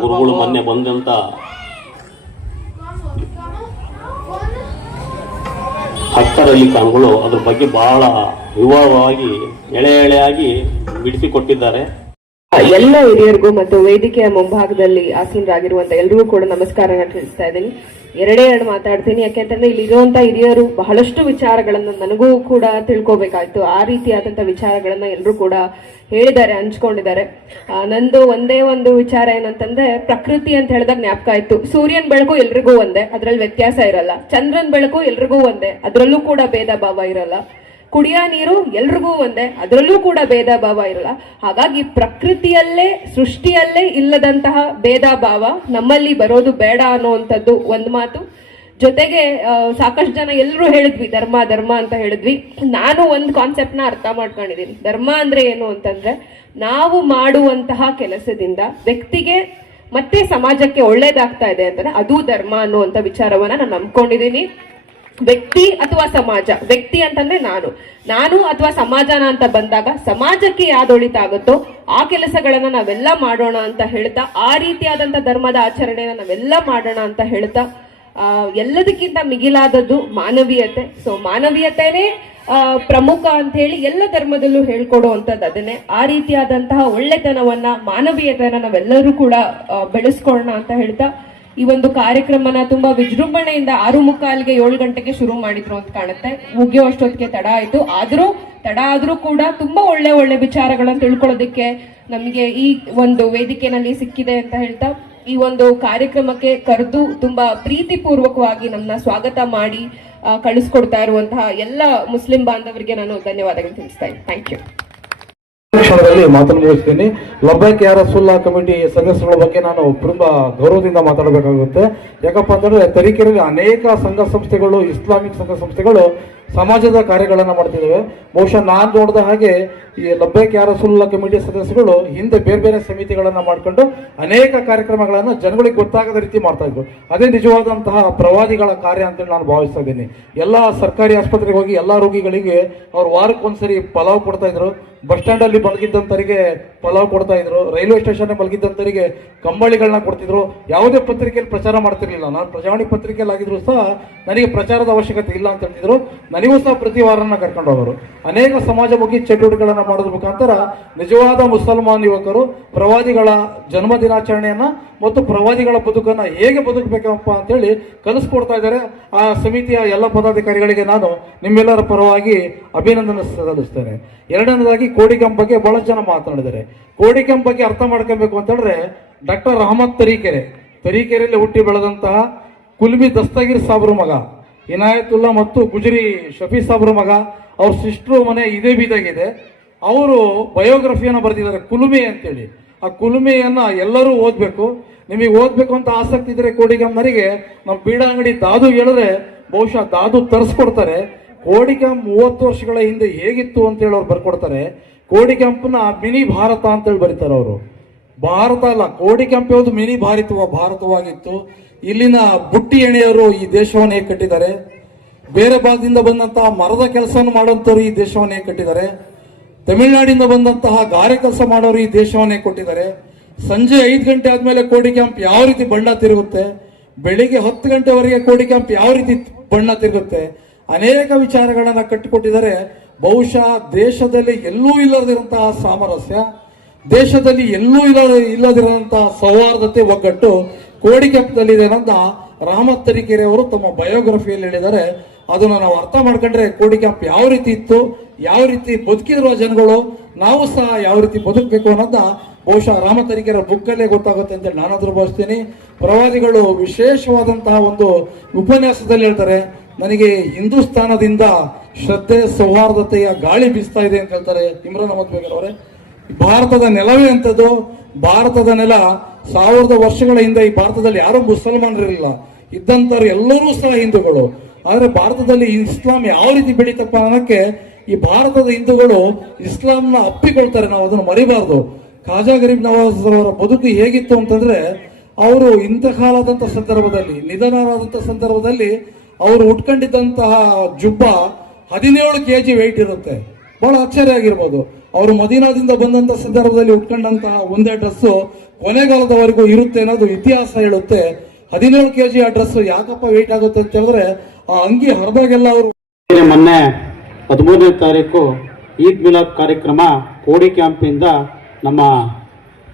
ಗುರುಗಳು ಮೊನ್ನೆ ಬಂದಂತ ಹತ್ತರಲ್ಲಿ ಕಾಣ್ಗಳು ಅದ್ರ ಬಗ್ಗೆ ಬಹಳ ವಿವರವಾಗಿ ಎಳೆ ಎಳೆಯಾಗಿ ಬಿಡಿಸಿಕೊಟ್ಟಿದ್ದಾರೆ. ಎಲ್ಲ ಹಿರಿಯರಿಗೂ ಮತ್ತು ವೇದಿಕೆಯ ಮುಂಭಾಗದಲ್ಲಿ ಆಸೀನರಾಗಿರುವಂತ ಎಲ್ರಿಗೂ ಕೂಡ ನಮಸ್ಕಾರನ ತಿಳಿಸ್ತಾ ಇದ್ದೀನಿ. ಎರಡೇ ಎರಡು ಮಾತಾಡ್ತೀನಿ ಯಾಕೆಂತಂದ್ರೆ ಇಲ್ಲಿ ಇರುವಂತ ಹಿರಿಯರು ಬಹಳಷ್ಟು ವಿಚಾರಗಳನ್ನು ನನಗೂ ಕೂಡ ತಿಳ್ಕೊಬೇಕಾಯ್ತು. ಆ ರೀತಿಯಾದಂತ ವಿಚಾರಗಳನ್ನ ಎಲ್ಲರೂ ಕೂಡ ಹೇಳಿದ್ದಾರೆ, ಹಂಚ್ಕೊಂಡಿದ್ದಾರೆ. ನಂದು ಒಂದೇ ಒಂದು ವಿಚಾರ ಏನಂತಂದ್ರೆ, ಪ್ರಕೃತಿ ಅಂತ ಹೇಳಿದಾಗ ಜ್ಞಾಪಕ ಆಯ್ತು. ಸೂರ್ಯನ ಬೆಳಕು ಎಲ್ರಿಗೂ ಒಂದೇ, ಅದ್ರಲ್ಲಿ ವ್ಯತ್ಯಾಸ ಇರಲ್ಲ. ಚಂದ್ರನ್ ಬೆಳಕು ಎಲ್ರಿಗೂ ಒಂದೇ, ಅದ್ರಲ್ಲೂ ಕೂಡ ಭೇದ ಭಾವ ಇರಲ್ಲ. ಕುಡಿಯ ನೀರು ಎಲ್ರಿಗೂ ಒಂದೇ, ಅದರಲ್ಲೂ ಕೂಡ ಭೇದ ಭಾವ ಇರಲ್ಲ. ಹಾಗಾಗಿ ಪ್ರಕೃತಿಯಲ್ಲೇ, ಸೃಷ್ಟಿಯಲ್ಲೇ ಇಲ್ಲದಂತಹ ಭೇದ ಭಾವ ನಮ್ಮಲ್ಲಿ ಬರೋದು ಬೇಡ ಅನ್ನುವಂಥದ್ದು ಒಂದು ಮಾತು. ಜೊತೆಗೆ ಸಾಕಷ್ಟು ಜನ ಎಲ್ಲರೂ ಹೇಳಿದ್ವಿ, ಧರ್ಮ ಧರ್ಮ ಅಂತ ಹೇಳಿದ್ವಿ. ನಾನು ಒಂದು ಕಾನ್ಸೆಪ್ಟ್ನ ಅರ್ಥ ಮಾಡ್ಕೊಂಡಿದ್ದೀನಿ ಧರ್ಮ ಅಂದ್ರೆ ಏನು ಅಂತಂದ್ರೆ, ನಾವು ಮಾಡುವಂತಹ ಕೆಲಸದಿಂದ ವ್ಯಕ್ತಿಗೆ ಮತ್ತೆ ಸಮಾಜಕ್ಕೆ ಒಳ್ಳೇದಾಗ್ತಾ ಇದೆ ಅಂತಂದ್ರೆ, ಅದು ಧರ್ಮ ಅನ್ನುವಂಥ ವಿಚಾರವನ್ನ ನಾನು ನಂಬ್ಕೊಂಡಿದ್ದೀನಿ ವ್ಯಕ್ತಿ ಅಥವಾ ಸಮಾಜ. ವ್ಯಕ್ತಿ ಅಂತಂದ್ರೆ ನಾನು. ನಾನು ಅಥವಾ ಸಮಾಜನ ಅಂತ ಬಂದಾಗ ಸಮಾಜಕ್ಕೆ ಯಾವುದು ಒಳಿತ ಆಗುತ್ತೋ ಆ ಕೆಲಸಗಳನ್ನ ನಾವೆಲ್ಲ ಮಾಡೋಣ ಅಂತ ಹೇಳ್ತಾ, ಆ ರೀತಿಯಾದಂತ ಧರ್ಮದ ಆಚರಣೆನ ನಾವೆಲ್ಲ ಮಾಡೋಣ ಅಂತ ಹೇಳ್ತಾ ಎಲ್ಲದಕ್ಕಿಂತ ಮಿಗಿಲಾದದ್ದು ಮಾನವೀಯತೆ. ಸೊ ಮಾನವೀಯತೆನೇ ಪ್ರಮುಖ ಅಂತ ಹೇಳಿ ಎಲ್ಲ ಧರ್ಮದಲ್ಲೂ ಹೇಳ್ಕೊಡುವಂಥದ್ದು ಅದನ್ನೇ. ಆ ರೀತಿಯಾದಂತಹ ಒಳ್ಳೆತನವನ್ನ ಮಾನವೀಯತೆಯನ್ನ ನಾವೆಲ್ಲರೂ ಕೂಡ ಬೆಳೆಸ್ಕೊಳ್ಳೋಣ ಅಂತ ಹೇಳ್ತಾ ಈ ಒಂದು ಕಾರ್ಯಕ್ರಮನ ತುಂಬಾ ವಿಜೃಂಭಣೆಯಿಂದ ಆರು ಮುಕ್ಕಾಲ್ಗೆ ಏಳು ಗಂಟೆಗೆ ಶುರು ಮಾಡಿದ್ರು ಅಂತ ಕಾಣುತ್ತೆ. ಮುಗಿಯೋ ಅಷ್ಟೊತ್ತಿಗೆ ತಡ ಆಯ್ತು. ಆದ್ರೂ, ತಡ ಆದ್ರೂ ಕೂಡ ತುಂಬಾ ಒಳ್ಳೆ ಒಳ್ಳೆ ವಿಚಾರಗಳನ್ನು ತಿಳ್ಕೊಳ್ಳೋದಕ್ಕೆ ನಮಗೆ ಈ ಒಂದು ವೇದಿಕೆನಲ್ಲಿ ಸಿಕ್ಕಿದೆ ಅಂತ ಹೇಳ್ತಾ, ಈ ಒಂದು ಕಾರ್ಯಕ್ರಮಕ್ಕೆ ಕರೆದು ತುಂಬಾ ಪ್ರೀತಿಪೂರ್ವಕವಾಗಿ ನಮ್ಮನ್ನ ಸ್ವಾಗತ ಮಾಡಿ ಕಳಿಸ್ಕೊಡ್ತಾ ಇರುವಂತಹ ಎಲ್ಲ ಮುಸ್ಲಿಂ ಬಾಂಧವರಿಗೆ ನಾನು ಧನ್ಯವಾದಗಳು ತಿಳಿಸ್ತಾ ಇದ್ದೀನಿ. ಥ್ಯಾಂಕ್ ಯು ಕ್ಷಣದಲ್ಲಿ ಮಾತನ್ನು ಮುಗಿಸ್ತೀನಿ ಲಬ್ಬೈಕ್ ಯಾರ ಸುಲ್ಲಾ ಕಮಿಟಿ ಸದಸ್ಯರ ಬಗ್ಗೆ ನಾನು ತುಂಬಾ ಗೌರವದಿಂದ ಮಾತಾಡಬೇಕಾಗುತ್ತೆ. ಯಾಕಪ್ಪ ಅಂತಂದ್ರೆ ತರೀಕೆರೆಯಲ್ಲಿ ಅನೇಕ ಸಂಘ ಸಂಸ್ಥೆಗಳು, ಇಸ್ಲಾಮಿಕ್ ಸಂಘ ಸಂಸ್ಥೆಗಳು ಸಮಾಜದ ಕಾರ್ಯಗಳನ್ನು ಮಾಡ್ತಿದ್ದೇವೆ. ಬಹುಶಃ ನಾನು ನೋಡಿದ ಹಾಗೆ ಈ ಲಬ್ಬೆ ಕ್ಯಾರಸುಲ್ಲ ಸುಲ್ಲಾ ಕಮಿಟಿ ಸದಸ್ಯಗಳು ಹಿಂದೆ ಬೇರೆ ಬೇರೆ ಸಮಿತಿಗಳನ್ನು ಮಾಡ್ಕೊಂಡು ಅನೇಕ ಕಾರ್ಯಕ್ರಮಗಳನ್ನು ಜನಗಳಿಗೆ ಗೊತ್ತಾಗದ ರೀತಿ ಮಾಡ್ತಾ ಅದೇ ನಿಜವಾದಂತಹ ಪ್ರವಾದಿಗಳ ಕಾರ್ಯ ಅಂತೇಳಿ ನಾನು ಭಾವಿಸ್ತಾ ಇದ್ದೀನಿ. ಎಲ್ಲ ಸರ್ಕಾರಿ ಆಸ್ಪತ್ರೆಗೆ ಹೋಗಿ ಎಲ್ಲ ರೋಗಿಗಳಿಗೆ ಅವ್ರು ವಾರಕ್ಕೊಂದ್ಸರಿ ಪಲಾವ್ ಕೊಡ್ತಾ ಇದ್ರು. ಬಸ್ ಸ್ಟ್ಯಾಂಡಲ್ಲಿ ಅಲ್ಲಿ ಮಲಗಿದ್ದಂತರಿಗೆ ಪಲಾವ್ ಕೊಡ್ತಾ ಇದ್ರು. ರೈಲ್ವೆ ಸ್ಟೇಷನ್ ಮಲಗಿದ್ದಂಥರಿಗೆ ಕಂಬಳಿಗಳನ್ನ ಕೊಡ್ತಿದ್ರು. ಯಾವುದೇ ಪತ್ರಿಕೆಯಲ್ಲಿ ಪ್ರಚಾರ ಮಾಡ್ತಿರ್ಲಿಲ್ಲ. ನಾನು ಪ್ರಜಾವಾಣಿ ಪತ್ರಿಕೆಯಲ್ಲಿ ಆಗಿದ್ರು ಸಹ ನನಗೆ ಪ್ರಚಾರದ ಅವಶ್ಯಕತೆ ಇಲ್ಲ ಅಂತ ಹೇಳ್ತಿದ್ರು. ನನಗೂ ಸಹ ಪ್ರತಿ ವಾರನ ಕರ್ಕೊಂಡು ಹೋಗೋರು. ಅನೇಕ ಸಮಾಜಮುಖಿ ಚಟುವಟಿಕೆಗಳನ್ನು ಮಾಡೋದ್ರ ಮುಖಾಂತರ ನಿಜವಾದ ಮುಸಲ್ಮಾನ್ ಯುವಕರು ಪ್ರವಾದಿಗಳ ಜನ್ಮ ದಿನಾಚರಣೆಯನ್ನು ಮತ್ತು ಪ್ರವಾದಿಗಳ ಬದುಕನ್ನು ಹೇಗೆ ಬದುಕಬೇಕಪ್ಪ ಅಂತೇಳಿ ಕಲಿಸ್ಕೊಡ್ತಾ ಇದ್ದಾರೆ. ಆ ಸಮಿತಿಯ ಎಲ್ಲ ಪದಾಧಿಕಾರಿಗಳಿಗೆ ನಾನು ನಿಮ್ಮೆಲ್ಲರ ಪರವಾಗಿ ಅಭಿನಂದನೆ ಸಲ್ಲಿಸ್ತೇನೆ. ಎರಡನೇದಾಗಿ ಕೋಡಿಕಂ ಬಗ್ಗೆ ಬಹಳಷ್ಟು ಜನ ಮಾತನಾಡಿದ್ದಾರೆ. ಕೋಡಿಕಂ ಬಗ್ಗೆ ಅರ್ಥ ಮಾಡ್ಕೊಬೇಕು ಅಂತಂದ್ರೆ ಡಾಕ್ಟರ್ ಅಹಮದ್ ತರೀಕೆರೆ. ತರೀಕೆರೆಯಲ್ಲಿ ಹುಟ್ಟಿ ಬೆಳೆದಂತಹ ಕುಲ್ಬಿ ದಸ್ತಗಿರ್ ಸಾಬ್ರ ಮಗ. ಇನಾಯತುಲ್ಲಾ ಮತ್ತು ಗುಜರಿ ಶಫಿ ಸಾಬ್ರ ಮಗ, ಅವ್ರ ಸಿಸ್ಟ್ರು ಮನೆ ಇದೇ ಬೀದಾಗಿದೆ ಅವರು ಬಯೋಗ್ರಫಿಯನ್ನು ಬರೆದಿದ್ದಾರೆ, ಕುಲುಮೆ ಅಂತೇಳಿ. ಆ ಕುಲುಮೆಯನ್ನು ಎಲ್ಲರೂ ಓದಬೇಕು. ನಿಮಗೆ ಓದಬೇಕು ಅಂತ ಆಸಕ್ತಿ ಇದ್ದರೆ ಕೋಡಿಗಮ್ಮನರಿಗೆ ನಮ್ಮ ಬೀಡ ಅಂಗಡಿ ದಾದು ಹೇಳಿದ್ರೆ ಬಹುಶಃ ದಾದು ತರಿಸ್ಕೊಡ್ತಾರೆ. ಕೋಡಿಗಂ ಮೂವತ್ತು ವರ್ಷಗಳ ಹಿಂದೆ ಹೇಗಿತ್ತು ಅಂತೇಳಿ ಅವ್ರು ಬರ್ಕೊಡ್ತಾರೆ. ಕೋಡಿಗಂಪನ ಮಿನಿ ಭಾರತ ಅಂತೇಳಿ ಬರೀತಾರೆ ಅವರು. ಭಾರತ ಅಲ್ಲ, ಕೋಡಿ ಯಾವುದು ಮಿನಿ ಭಾರತವ, ಭಾರತವಾಗಿತ್ತು. ಇಲ್ಲಿನ ಬುಟ್ಟಿ ಎಣೆಯವರು ಈ ದೇಶವನ್ನು ಕಟ್ಟಿದ್ದಾರೆ. ಬೇರೆ ಭಾಗದಿಂದ ಬಂದಂತಹ ಮರದ ಕೆಲಸವನ್ನು ಮಾಡುವಂಥವ್ರು ಈ ದೇಶವನ್ನು ಕಟ್ಟಿದ್ದಾರೆ. ತಮಿಳುನಾಡಿಂದ ಬಂದಂತಹ ಗಾರೆ ಕೆಲಸ ಮಾಡೋರು ಈ ದೇಶವನ್ನೇ ಕೊಟ್ಟಿದ್ದಾರೆ. ಸಂಜೆ ಐದು ಗಂಟೆ ಆದ್ಮೇಲೆ ಕೋಡಿ ಕ್ಯಾಂಪ್ ಯಾವ ರೀತಿ ಬಣ್ಣ ತಿರುಗುತ್ತೆ? ಬೆಳಿಗ್ಗೆ ಹತ್ತು ಗಂಟೆವರೆಗೆ ಕೋಡಿ ಕ್ಯಾಂಪ್ ಯಾವ ರೀತಿ ಬಣ್ಣ ತಿರುಗುತ್ತೆ? ಅನೇಕ ವಿಚಾರಗಳನ್ನು ಕಟ್ಟಿಕೊಟ್ಟಿದ್ದಾರೆ. ಬಹುಶಃ ದೇಶದಲ್ಲಿ ಎಲ್ಲೂ ಇಲ್ಲದಿರುವಂತಹ ಸಾಮರಸ್ಯ, ದೇಶದಲ್ಲಿ ಎಲ್ಲೂ ಇಲ್ಲ ಇಲ್ಲದಿರುವಂತಹ ಸೌಹಾರ್ದತೆ ಒಗ್ಗಟ್ಟು ಕೋಡಿ ಇದೆ ಅಂತ ರಾಮತ್ ತರೀಕೆರೆ ಅವರು ತಮ್ಮ ಬಯೋಗ್ರಫಿಯಲ್ಲಿ ಹೇಳಿದ್ದಾರೆ. ಅದನ್ನು ನಾವು ಅರ್ಥ ಮಾಡ್ಕೊಂಡ್ರೆ ಕೋಡಿ ಯಾವ ರೀತಿ ಇತ್ತು, ಯಾವ ರೀತಿ ಬದುಕಿದ್ರು ಜನಗಳು, ನಾವು ಸಹ ಯಾವ ರೀತಿ ಬದುಕಬೇಕು ಅನ್ನೋದ ಬಹುಶಃ ರಾಮ ತರೀಕೆರೆ ಬುಕ್ಕಲ್ಲೇ ಗೊತ್ತಾಗುತ್ತೆ ಅಂತ ನಾನಾದ್ರೂ ಭಾವಿಸ್ತೀನಿ. ಪ್ರವಾದಿಗಳು ವಿಶೇಷವಾದಂತಹ ಒಂದು ಉಪನ್ಯಾಸದಲ್ಲಿ ಹೇಳ್ತಾರೆ, ನನಗೆ ಹಿಂದೂಸ್ತಾನದಿಂದ ಶ್ರದ್ಧೆ ಸೌಹಾರ್ದತೆಯ ಗಾಳಿ ಬೀಸ್ತಾ ಇದೆ ಅಂತ ಹೇಳ್ತಾರೆ. ಇಮ್ರಾನ್ ಅಹಮದ್ ಬೇಗರ್ ಅವರೇ ಭಾರತದ ನೆಲವೇ ಅಂಥದ್ದು ಭಾರತದ ನೆಲ ಸಾವಿರದ ವರ್ಷಗಳ ಹಿಂದೆ ಈ ಭಾರತದಲ್ಲಿ ಯಾರೂ ಮುಸಲ್ಮಾನರಿರಲಿಲ್ಲ. ಇದ್ದಂಥವ್ರು ಎಲ್ಲರೂ ಸಹ ಹಿಂದೂಗಳು. ಆದರೆ ಭಾರತದಲ್ಲಿ ಇಸ್ಲಾಂ ಯಾವ ರೀತಿ ಬೆಳೀತಪ್ಪ ಅನ್ನೋಕ್ಕೆ ಈ ಭಾರತದ ಹಿಂದೂಗಳು ಇಸ್ಲಾಂನ ಅಪ್ಪಿಕೊಳ್ತಾರೆ. ನಾವು ಅದನ್ನು ಮರಿಬಾರ್ದು. ಖಾಜಾ ಗರೀಬ್ ನವಾಜ್ ಅವರ ಬದುಕು ಹೇಗಿತ್ತು ಅಂತಂದ್ರೆ ಅವರು ಇಂತಕಾಲದಂತ ಸಂದರ್ಭದಲ್ಲಿ, ನಿಧನರಾದಂಥ ಸಂದರ್ಭದಲ್ಲಿ ಅವರು ಉಟ್ಕೊಂಡಿದ್ದಂತಹ ಜುಬ್ಬ ಹದಿನೇಳು ಕೆ ಜಿ ವೆಯ್ಟ್ ಇರುತ್ತೆ. ಬಹಳ ಆಶ್ಚರ್ಯ ಆಗಿರ್ಬೋದು. ಅವರು ಮದೀನಾದಿಂದ ಬಂದಂತ ಸಂದರ್ಭದಲ್ಲಿ ಉಟ್ಕೊಂಡಂತಹ ಒಂದೇ ಡ್ರೆಸ್ಸು ಕೊನೆಗಾಲದವರೆಗೂ ಇರುತ್ತೆ ಅನ್ನೋದು ಇತಿಹಾಸ ಹೇಳುತ್ತೆ. ಹದಿನೇಳು ಕೆ ಜಿ ಆ ಡ್ರೆಸ್ ಯಾಕಪ್ಪ ವೇಟ್ ಆಗುತ್ತೆ ಅಂತ ಹೇಳಿದ್ರೆ, ಆ ಅಂಗಿ ಹರಿದಾಗೆಲ್ಲ ಅವರು ಮೊನ್ನೆ ಹದಿಮೂರನೇ ತಾರೀಕು ಈದ್ ಮಿಲಾದ್ ಕಾರ್ಯಕ್ರಮ ಕೋಡಿ ಕ್ಯಾಂಪಿಂದ ನಮ್ಮ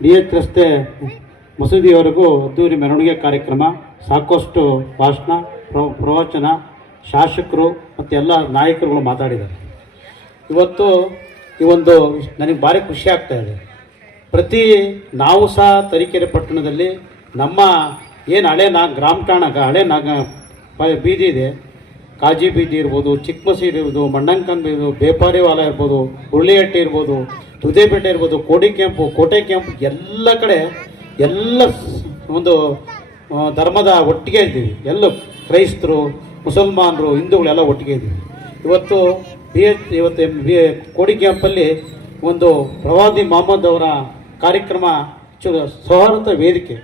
ಡಿ ಎಚ್ ರಸ್ತೆ ಮಸೂದಿಯವರೆಗೂ ಅದ್ದೂರಿ ಮೆರವಣಿಗೆ ಕಾರ್ಯಕ್ರಮ, ಸಾಕಷ್ಟು ಭಾಷಣ, ಪ್ರ- ಪ್ರವಚನ, ಶಾಸಕರು ಮತ್ತು ಎಲ್ಲ ನಾಯಕರುಗಳು ಮಾತಾಡಿದ್ದಾರೆ. ಇವತ್ತು ಈ ಒಂದು ನನಗೆ ಭಾರಿ ಖುಷಿ ಆಗ್ತಾ ಇದೆ. ಪ್ರತಿ ನಾವು ಸಹ ತರೀಕೆರೆ ಪಟ್ಟಣದಲ್ಲಿ ನಮ್ಮ ಏನು ಹಳೆ ನಾ ಗ್ರಾಮ ಠಾಣ ಹಳೆ ನಾಗ ಬೀದಿ ಇದೆ. ಕಾಜಿ ಬೀದಿ ಇರ್ಬೋದು ಚಿಕ್ಕ ಮಸೀದಿ ಇರ್ಬೋದು ಮಣ್ಣಂಕಂಬ ಇರ್ಬೋದು, ಬೇಪಾರಿವಾಲ ಇರ್ಬೋದು ಹುರುಳಿಹಟ್ಟಿ ಇರ್ಬೋದು, ತುದೇಪೇಟೆ ಇರ್ಬೋದು, ಕೋಡಿ ಕೆಂಪು, ಕೋಟೆ ಕ್ಯಾಂಪ್ ಎಲ್ಲ ಕಡೆ ಎಲ್ಲ ಒಂದು ಧರ್ಮದ ಒಟ್ಟಿಗೆ ಇದ್ದೀವಿ. ಎಲ್ಲ ಕ್ರೈಸ್ತರು, ಮುಸಲ್ಮಾನರು, ಹಿಂದೂಗಳೆಲ್ಲ ಒಟ್ಟಿಗೆ ಇದ್ದೀವಿ. ಇವತ್ತು ಬಿ ಎಚ್, ಇವತ್ತು ಬಿ ಕೋಡಿ ಕ್ಯಾಂಪಲ್ಲಿ ಒಂದು ಪ್ರವಾದಿ ಮೊಹಮ್ಮದ್ ಅವರ ಕಾರ್ಯಕ್ರಮ ಸೌಹಾರ್ದ ವೇದಿಕೆ.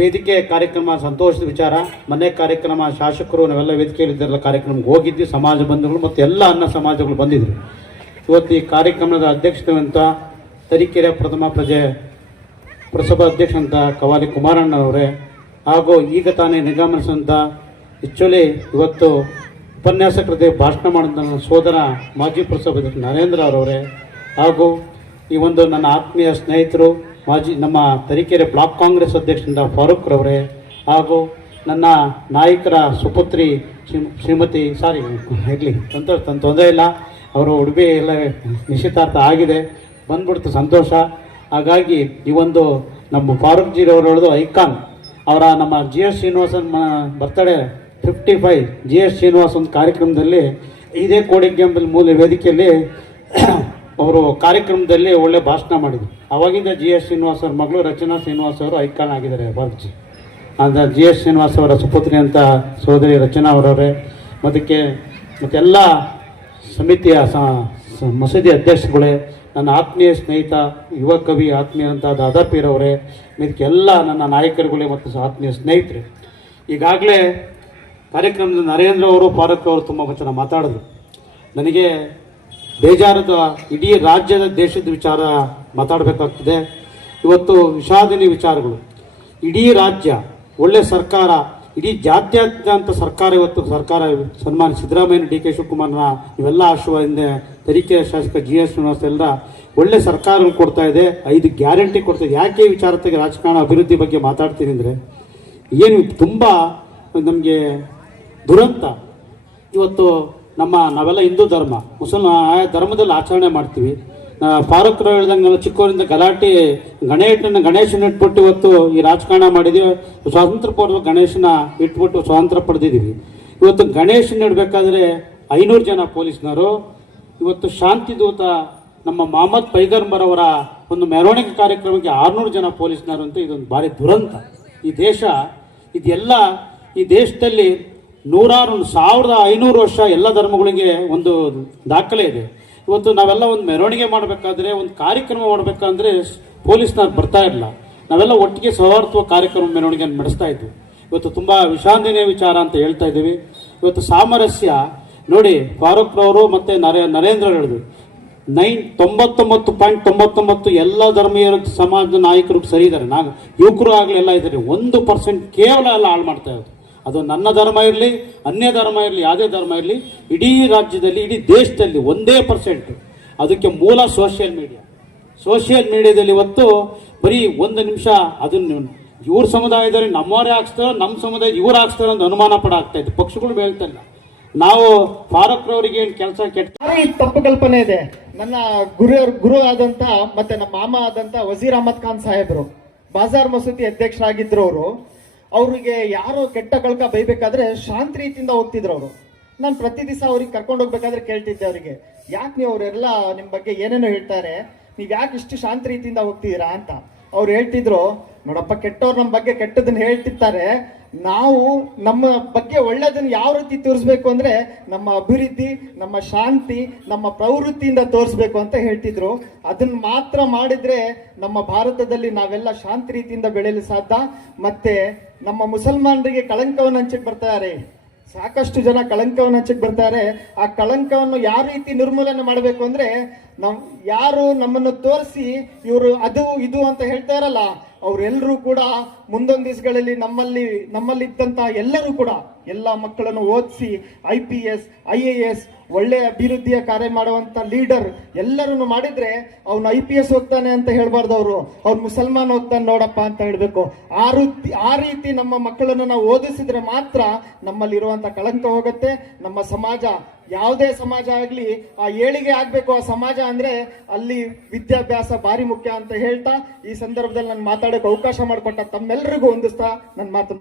ವೇದಿಕೆ ಕಾರ್ಯಕ್ರಮ, ಸಂತೋಷದ ವಿಚಾರ. ಮನೆ ಕಾರ್ಯಕ್ರಮ, ಶಾಸಕರು, ನಾವೆಲ್ಲ ವೇದಿಕೆಯಲ್ಲಿದ್ದೆಲ್ಲ ಕಾರ್ಯಕ್ರಮಕ್ಕೆ ಹೋಗಿದ್ವಿ. ಸಮಾಜ ಬಂಧುಗಳು ಮತ್ತು ಎಲ್ಲ ಅನ್ನ ಸಮಾಜಗಳು ಬಂದಿದ್ರು. ಇವತ್ತು ಈ ಕಾರ್ಯಕ್ರಮದ ಅಧ್ಯಕ್ಷತೆ ಅಂತ ತರೀಕೆರೆ ಪ್ರಥಮ ಪ್ರಜೆ, ಪುರಸಭಾ ಅಧ್ಯಕ್ಷ ಅಂತ ಕವಾಲಿ ಕುಮಾರಣ್ಣವರೇ ಹಾಗೂ ಈಗ ತಾನೇ ನಿಗಮನಿಸಿದಂಥ ಆ್ಯಕ್ಚುಲಿ ಇವತ್ತು ಉಪನ್ಯಾಸಕರದೇ ಭಾಷಣ ಮಾಡಿದ ನನ್ನ ಸೋದರ ಮಾಜಿ ಪುರಸಭಾ ನರೇಂದ್ರ ಅವರವರೇ, ಹಾಗೂ ಈ ಒಂದು ನನ್ನ ಆತ್ಮೀಯ ಸ್ನೇಹಿತರು, ಮಾಜಿ ನಮ್ಮ ತರೀಕೆರೆ ಬ್ಲಾಕ್ ಕಾಂಗ್ರೆಸ್ ಅಧ್ಯಕ್ಷರಿಂದ ಫಾರೂಕ್ ರವರೇ, ಹಾಗೂ ನನ್ನ ನಾಯಕರ ಸುಪುತ್ರಿ ಶ್ರೀ- ಶ್ರೀಮತಿ ಸಾರಿ ಇರಲಿ ಸಂತೋಷ ತನ್ನ ತೊಂದರೆ ಇಲ್ಲ. ಅವರು ಉಡುಪಿ ಎಲ್ಲ ನಿಶ್ಚಿತಾರ್ಥ ಆಗಿದೆ. ಬಂದ್ಬಿಡ್ತು ಸಂತೋಷ. ಹಾಗಾಗಿ ಈ ಒಂದು ನಮ್ಮ ಫಾರೂಕ್ ಜೀರವರು ಹೇಳೋದು ಐಕಾನ್ ಅವರ ನಮ್ಮ G S Srinivasan birthday fifty five G S Srinivas ಒಂದು ಕಾರ್ಯಕ್ರಮದಲ್ಲಿ ಇದೇ ಕೋಡಿ ಕ್ಯಾಂಪಲ್ ಮೂಲ ವೇದಿಕೆಯಲ್ಲಿ ಅವರು ಕಾರ್ಯಕ್ರಮದಲ್ಲಿ ಒಳ್ಳೆ ಭಾಷಣ ಮಾಡಿದ್ರು. ಅವಾಗಿಂದ ಜಿ ಎಸ್ ಶ್ರೀನಿವಾಸ್ ಅವ್ರ ಮಗಳು ರಚನಾ ಶ್ರೀನಿವಾಸ್ ಅವರು ಐಕಾನ್ ಆಗಿದ್ದಾರೆ ಫಾರೂಕ್ ಜಿ ಅಂದರೆ ಜಿ ಎಸ್ ಶ್ರೀನಿವಾಸ್ ಅವರ ಸುಪುತ್ರಿ ಅಂತ ಸಹೋದರಿ ರಚನಾ ಅವರವರೇ, ಮತ್ತಕ್ಕೆ ಮತ್ತೆಲ್ಲ ಸಮಿತಿಯ ಮಸೀದಿ ಅಧ್ಯಕ್ಷಗಳೇ ನನ್ನ ಆತ್ಮೀಯ ಸ್ನೇಹಿತ, ಯುವ ಕವಿ ಆತ್ಮೀಯರಂಥ ದಾದಾಪೀರವರೇ ಇದಕ್ಕೆಲ್ಲ ನನ್ನ ನಾಯಕರುಗಳೇ ಮತ್ತು ಆತ್ಮೀಯ ಸ್ನೇಹಿತರೆ. ಈಗಾಗಲೇ ಕಾರ್ಯಕ್ರಮದ ನರೇಂದ್ರ ಅವರು ಫಾರೂಕ್ ಅವರು ತುಂಬ ಚೆನ್ನಾಗಿ ಮಾತಾಡಿದ್ರು. ನನಗೆ ಬೇಜಾರದ ಇಡೀ ರಾಜ್ಯದ ದೇಶದ ವಿಚಾರ ಮಾತಾಡಬೇಕಾಗ್ತದೆ. ಇವತ್ತು ವಿಷಾದನೀಯ ವಿಚಾರಗಳು. ಇಡೀ ರಾಜ್ಯ, ಒಳ್ಳೆ ಸರ್ಕಾರ, ಇಡೀ ಜಾತ್ಯಾದ್ಯಂತ ಸರ್ಕಾರ ಇವತ್ತು ಸರ್ಕಾರ ಸನ್ಮಾನ ಸಿದ್ದರಾಮಯ್ಯ, ಡಿ ಕೆ ಶಿವಕುಮಾರ್ನ ಇವೆಲ್ಲ ಆಶೀರ್ವಾದದಿಂದ ತರೀಕೆ ಶಾಸಕ ಜಿ ಎಸ್ ಶ್ರೀನಿವಾಸ ಎಲ್ಲ ಒಳ್ಳೆ ಸರ್ಕಾರ ಕೊಡ್ತಾ ಇದೆ. ಐದು ಗ್ಯಾರಂಟಿ ಕೊಡ್ತಾ ಇದೆ. ಯಾಕೆ ವಿಚಾರತೆಗೆ ವಿಚಾರ ತೆಗೆ ರಾಜಕಾರಣ ಅಭಿವೃದ್ಧಿ ಬಗ್ಗೆ ಮಾತಾಡ್ತೀನಿ ಅಂದರೆ, ಏನು ತುಂಬ ನಮಗೆ ದುರಂತ. ಇವತ್ತು ನಮ್ಮ ನಾವೆಲ್ಲ ಹಿಂದೂ ಧರ್ಮ, ಮುಸಲ್ಮ ಆಯಾ ಧರ್ಮದಲ್ಲಿ ಆಚರಣೆ ಮಾಡ್ತೀವಿ. ಫಾರೂಕ್ ಹೇಳ್ದಂಗೆ ಚಿಕ್ಕವರಿಂದ ಗಲಾಟೆ, ಗಣೇಶನ ಗಣೇಶನ ಇಟ್ಬಿಟ್ಟು ಇವತ್ತು ಈ ರಾಜಕಾರಣ ಮಾಡಿದ್ದೀವಿ ಸ್ವಾತಂತ್ರ್ಯ ಪೂರ್ವ ಗಣೇಶನ ಇಟ್ಬಿಟ್ಟು ಸ್ವಾತಂತ್ರ್ಯ ಪಡೆದಿದ್ದೀವಿ. ಇವತ್ತು ಗಣೇಶನ ಇಡಬೇಕಾದ್ರೆ ಐನೂರು ಜನ ಪೊಲೀಸ್ನವರು. ಇವತ್ತು ಶಾಂತಿ ದೂತ ನಮ್ಮ ಮೊಹಮ್ಮದ್ ಪೈಗಂಬರ್ ಅವರ ಒಂದು ಮೆರವಣಿಗೆ ಕಾರ್ಯಕ್ರಮಕ್ಕೆ ಆರುನೂರು ಜನ ಪೊಲೀಸ್ನವರು ಅಂತ ಇದೊಂದು ಭಾರಿ ದುರಂತ. ಈ ದೇಶ, ಇದೆಲ್ಲ ಈ ದೇಶದಲ್ಲಿ ನೂರಾರು ಸಾವಿರದ ಐನೂರು ವರ್ಷ ಎಲ್ಲ ಧರ್ಮಗಳಿಗೆ ಒಂದು ದಾಖಲೆ ಇದೆ. ಇವತ್ತು ನಾವೆಲ್ಲ ಒಂದು ಮೆರವಣಿಗೆ ಮಾಡಬೇಕಾದ್ರೆ, ಒಂದು ಕಾರ್ಯಕ್ರಮ ಮಾಡಬೇಕಂದ್ರೆ ಪೊಲೀಸ್ನವ್ರು ಬರ್ತಾ ಇರಲಿಲ್ಲ. ನಾವೆಲ್ಲ ಒಟ್ಟಿಗೆ ಸೌಹಾರ್ದ ಕಾರ್ಯಕ್ರಮ ಮೆರವಣಿಗೆ ನಡೆಸ್ತಾ ಇದ್ವಿ. ಇವತ್ತು ತುಂಬ ವಿಷಾದನೀಯ ವಿಚಾರ ಅಂತ ಹೇಳ್ತಾ ಇದ್ದೀವಿ. ಇವತ್ತು ಸಾಮರಸ್ಯ. ನೋಡಿ, ಫಾರೂಕ್ ರವರು ಮತ್ತು ನರೇ, ನರೇಂದ್ರ ಹೇಳಿದ್ರು. ನೈನ್, ತೊಂಬತ್ತೊಂಬತ್ತು ಪಾಯಿಂಟ್ ತೊಂಬತ್ತೊಂಬತ್ತು ಎಲ್ಲ ಧರ್ಮೀಯ ಸಮಾಜದ ನಾಯಕರು ಸರಿ ಇದ್ದಾರೆ. ನಾನು ಯುವಕರು ಆಗಲಿ ಎಲ್ಲ ಇದ್ದಾರೆ. ಒಂದು ಪರ್ಸೆಂಟ್ ಕೇವಲ ಎಲ್ಲ ಹಾಳು ಮಾಡ್ತಾ ಇರೋದು. ಅದು ನನ್ನ ಧರ್ಮ ಇರಲಿ, ಅನ್ಯ ಧರ್ಮ ಇರಲಿ, ಯಾವುದೇ ಧರ್ಮ ಇರಲಿ, ಇಡೀ ರಾಜ್ಯದಲ್ಲಿ, ಇಡೀ ದೇಶದಲ್ಲಿ ಒಂದೇ ಪರ್ಸೆಂಟ್ ಅದಕ್ಕೆ ಮೂಲ ಸೋಷಿಯಲ್ ಮೀಡಿಯಾ ಸೋಷಿಯಲ್ ಮೀಡಿಯಾದಲ್ಲಿ ಇವತ್ತು ಬರೀ ಒಂದು ನಿಮಿಷ ಅದನ್ನು ಇವ್ರ ಸಮುದಾಯದಲ್ಲಿ ನಮ್ಮವರೇ ಹಾಕ್ಸ್ತಾರೋ ನಮ್ಮ ಸಮುದಾಯ ಇವ್ರು ಹಾಕ್ಸ್ತಾರೋ ಅಂತ ಅನುಮಾನ ಪಡ ಆಗ್ತಾ ಇತ್ತು ಪಕ್ಷಗಳು ಹೇಳ್ತಾ ನಾವು ಫಾರಕ್ ರವರಿಗೆ ಏನು ಕೆಲಸ ಕೆಟ್ಟ ತಪ್ಪು ಕಲ್ಪನೆ ಇದೆ. ನನ್ನ ಗುರು ಗುರು ಆದಂತ ಮತ್ತೆ ನಮ್ಮ ಮಾಮ ಆದಂತ ವಜೀರ್ ಅಹಮದ್ ಖಾನ್ ಸಾಹೇಬ್ರು, ಬಾಜಾರ್ ಮಸೂತಿ ಅಧ್ಯಕ್ಷರಾಗಿದ್ರು ಅವರು. ಅವ್ರಿಗೆ ಯಾರೋ ಕೆಟ್ಟ ಕಳ್ಕ ಬೈಬೇಕಾದ್ರೆ ಶಾಂತ ರೀತಿಯಿಂದ ಹೋಗ್ತಿದ್ರು ಅವರು. ನಾನು ಪ್ರತಿ ದಿವಸ ಅವ್ರಿಗೆ ಕರ್ಕೊಂಡು ಹೋಗ್ಬೇಕಾದ್ರೆ ಕೇಳ್ತಿದ್ದೆ ಅವರಿಗೆ. ಯಾಕೆ ನೀವು ಅವರೆಲ್ಲ ನಿಮ್ಮ ಬಗ್ಗೆ ಏನೇನೋ ಹೇಳ್ತಾರೆ, ನೀವು ಯಾಕೆ ಇಷ್ಟು ಶಾಂತ ರೀತಿಯಿಂದ ಹೋಗ್ತಿದ್ದೀರಾ ಅಂತ. ಅವ್ರು ಹೇಳ್ತಿದ್ರು, ನೋಡಪ್ಪ ಕೆಟ್ಟವ್ರು ನಮ್ಮ ಬಗ್ಗೆ ಕೆಟ್ಟದನ್ನ ಹೇಳ್ತಿರ್ತಾರೆ ನಾವು ನಮ್ಮ ಬಗ್ಗೆ ಒಳ್ಳೆಯದನ್ನು ಯಾವ ರೀತಿ ತೋರಿಸ್ಬೇಕು ಅಂದರೆ ನಮ್ಮ ಅಭಿವೃದ್ಧಿ, ನಮ್ಮ ಶಾಂತಿ, ನಮ್ಮ ಪ್ರವೃತ್ತಿಯಿಂದ ತೋರಿಸ್ಬೇಕು ಅಂತ ಹೇಳ್ತಿದ್ರು. ಅದನ್ನು ಮಾತ್ರ ಮಾಡಿದರೆ ನಮ್ಮ ಭಾರತದಲ್ಲಿ ನಾವೆಲ್ಲ ಶಾಂತಿ ರೀತಿಯಿಂದ ಬೆಳೆಯಲು ಸಾಧ್ಯ. ಮತ್ತು ನಮ್ಮ ಮುಸಲ್ಮಾನರಿಗೆ ಕಳಂಕವನ್ನು ಹಂಚಿಟ್ಟು ಬರ್ತಾರೆ ಸಾಕಷ್ಟು ಜನ ಕಳಂಕವನ್ನು ಹಚ್ಚಕ್ ಬರ್ತಾರೆ. ಆ ಕಳಂಕವನ್ನು ಯಾವ ರೀತಿ ನಿರ್ಮೂಲನೆ ಮಾಡಬೇಕು ಅಂದ್ರೆ ನಾವು ಯಾರು ನಮ್ಮನ್ನು ತೋರಿಸಿ ಇವರು ಅದು ಇದು ಅಂತ ಹೇಳ್ತಾ ಇರಲ್ಲ ಅವರೆಲ್ಲರೂ ಕೂಡ ಮುಂದೊಂದು ದಿವಸಗಳಲ್ಲಿ ನಮ್ಮಲ್ಲಿ ನಮ್ಮಲ್ಲಿ ಇದ್ದಂತ ಎಲ್ಲರೂ ಕೂಡ ಎಲ್ಲ ಮಕ್ಕಳನ್ನು ಓದಿಸಿ I P S I A S ಒಳ್ಳೆ ಅಭಿವೃದ್ಧಿಯ ಕಾರ್ಯ ಮಾಡುವಂತ ಲೀಡರ್ ಎಲ್ಲರೂ ಮಾಡಿದ್ರೆ ಅವ್ನು ಐ ಪಿ ಎಸ್ ಹೋಗ್ತಾನೆ ಅಂತ ಹೇಳ್ಬಾರ್ದು ಅವರು. ಅವ್ನು ಮುಸಲ್ಮಾನ್ ಹೋಗ್ತಾನೆ ನೋಡಪ್ಪ ಅಂತ ಹೇಳ್ಬೇಕು. ಆ ರೀತಿ ಆ ರೀತಿ ನಮ್ಮ ಮಕ್ಕಳನ್ನು ನಾವು ಓದಿಸಿದ್ರೆ ಮಾತ್ರ ನಮ್ಮಲ್ಲಿರುವಂತ ಕಳಂಕ ಹೋಗುತ್ತೆ. ನಮ್ಮ ಸಮಾಜ, ಯಾವುದೇ ಸಮಾಜ ಆಗಲಿ, ಆ ಏಳಿಗೆ ಆಗಬೇಕು ಆ ಸಮಾಜ ಅಂದ್ರೆ ಅಲ್ಲಿ ವಿದ್ಯಾಭ್ಯಾಸ ಭಾರಿ ಮುಖ್ಯ ಅಂತ ಹೇಳ್ತಾ ಈ ಸಂದರ್ಭದಲ್ಲಿ ನಾನು ಮಾತಾಡೋಕೆ ಅವಕಾಶ ಮಾಡಿಕೊಟ್ಟ ತಮ್ಮೆಲ್ಲರಿಗೂ ಹೊಂದಿಸ್ತಾ ನನ್ನ ಮಾತು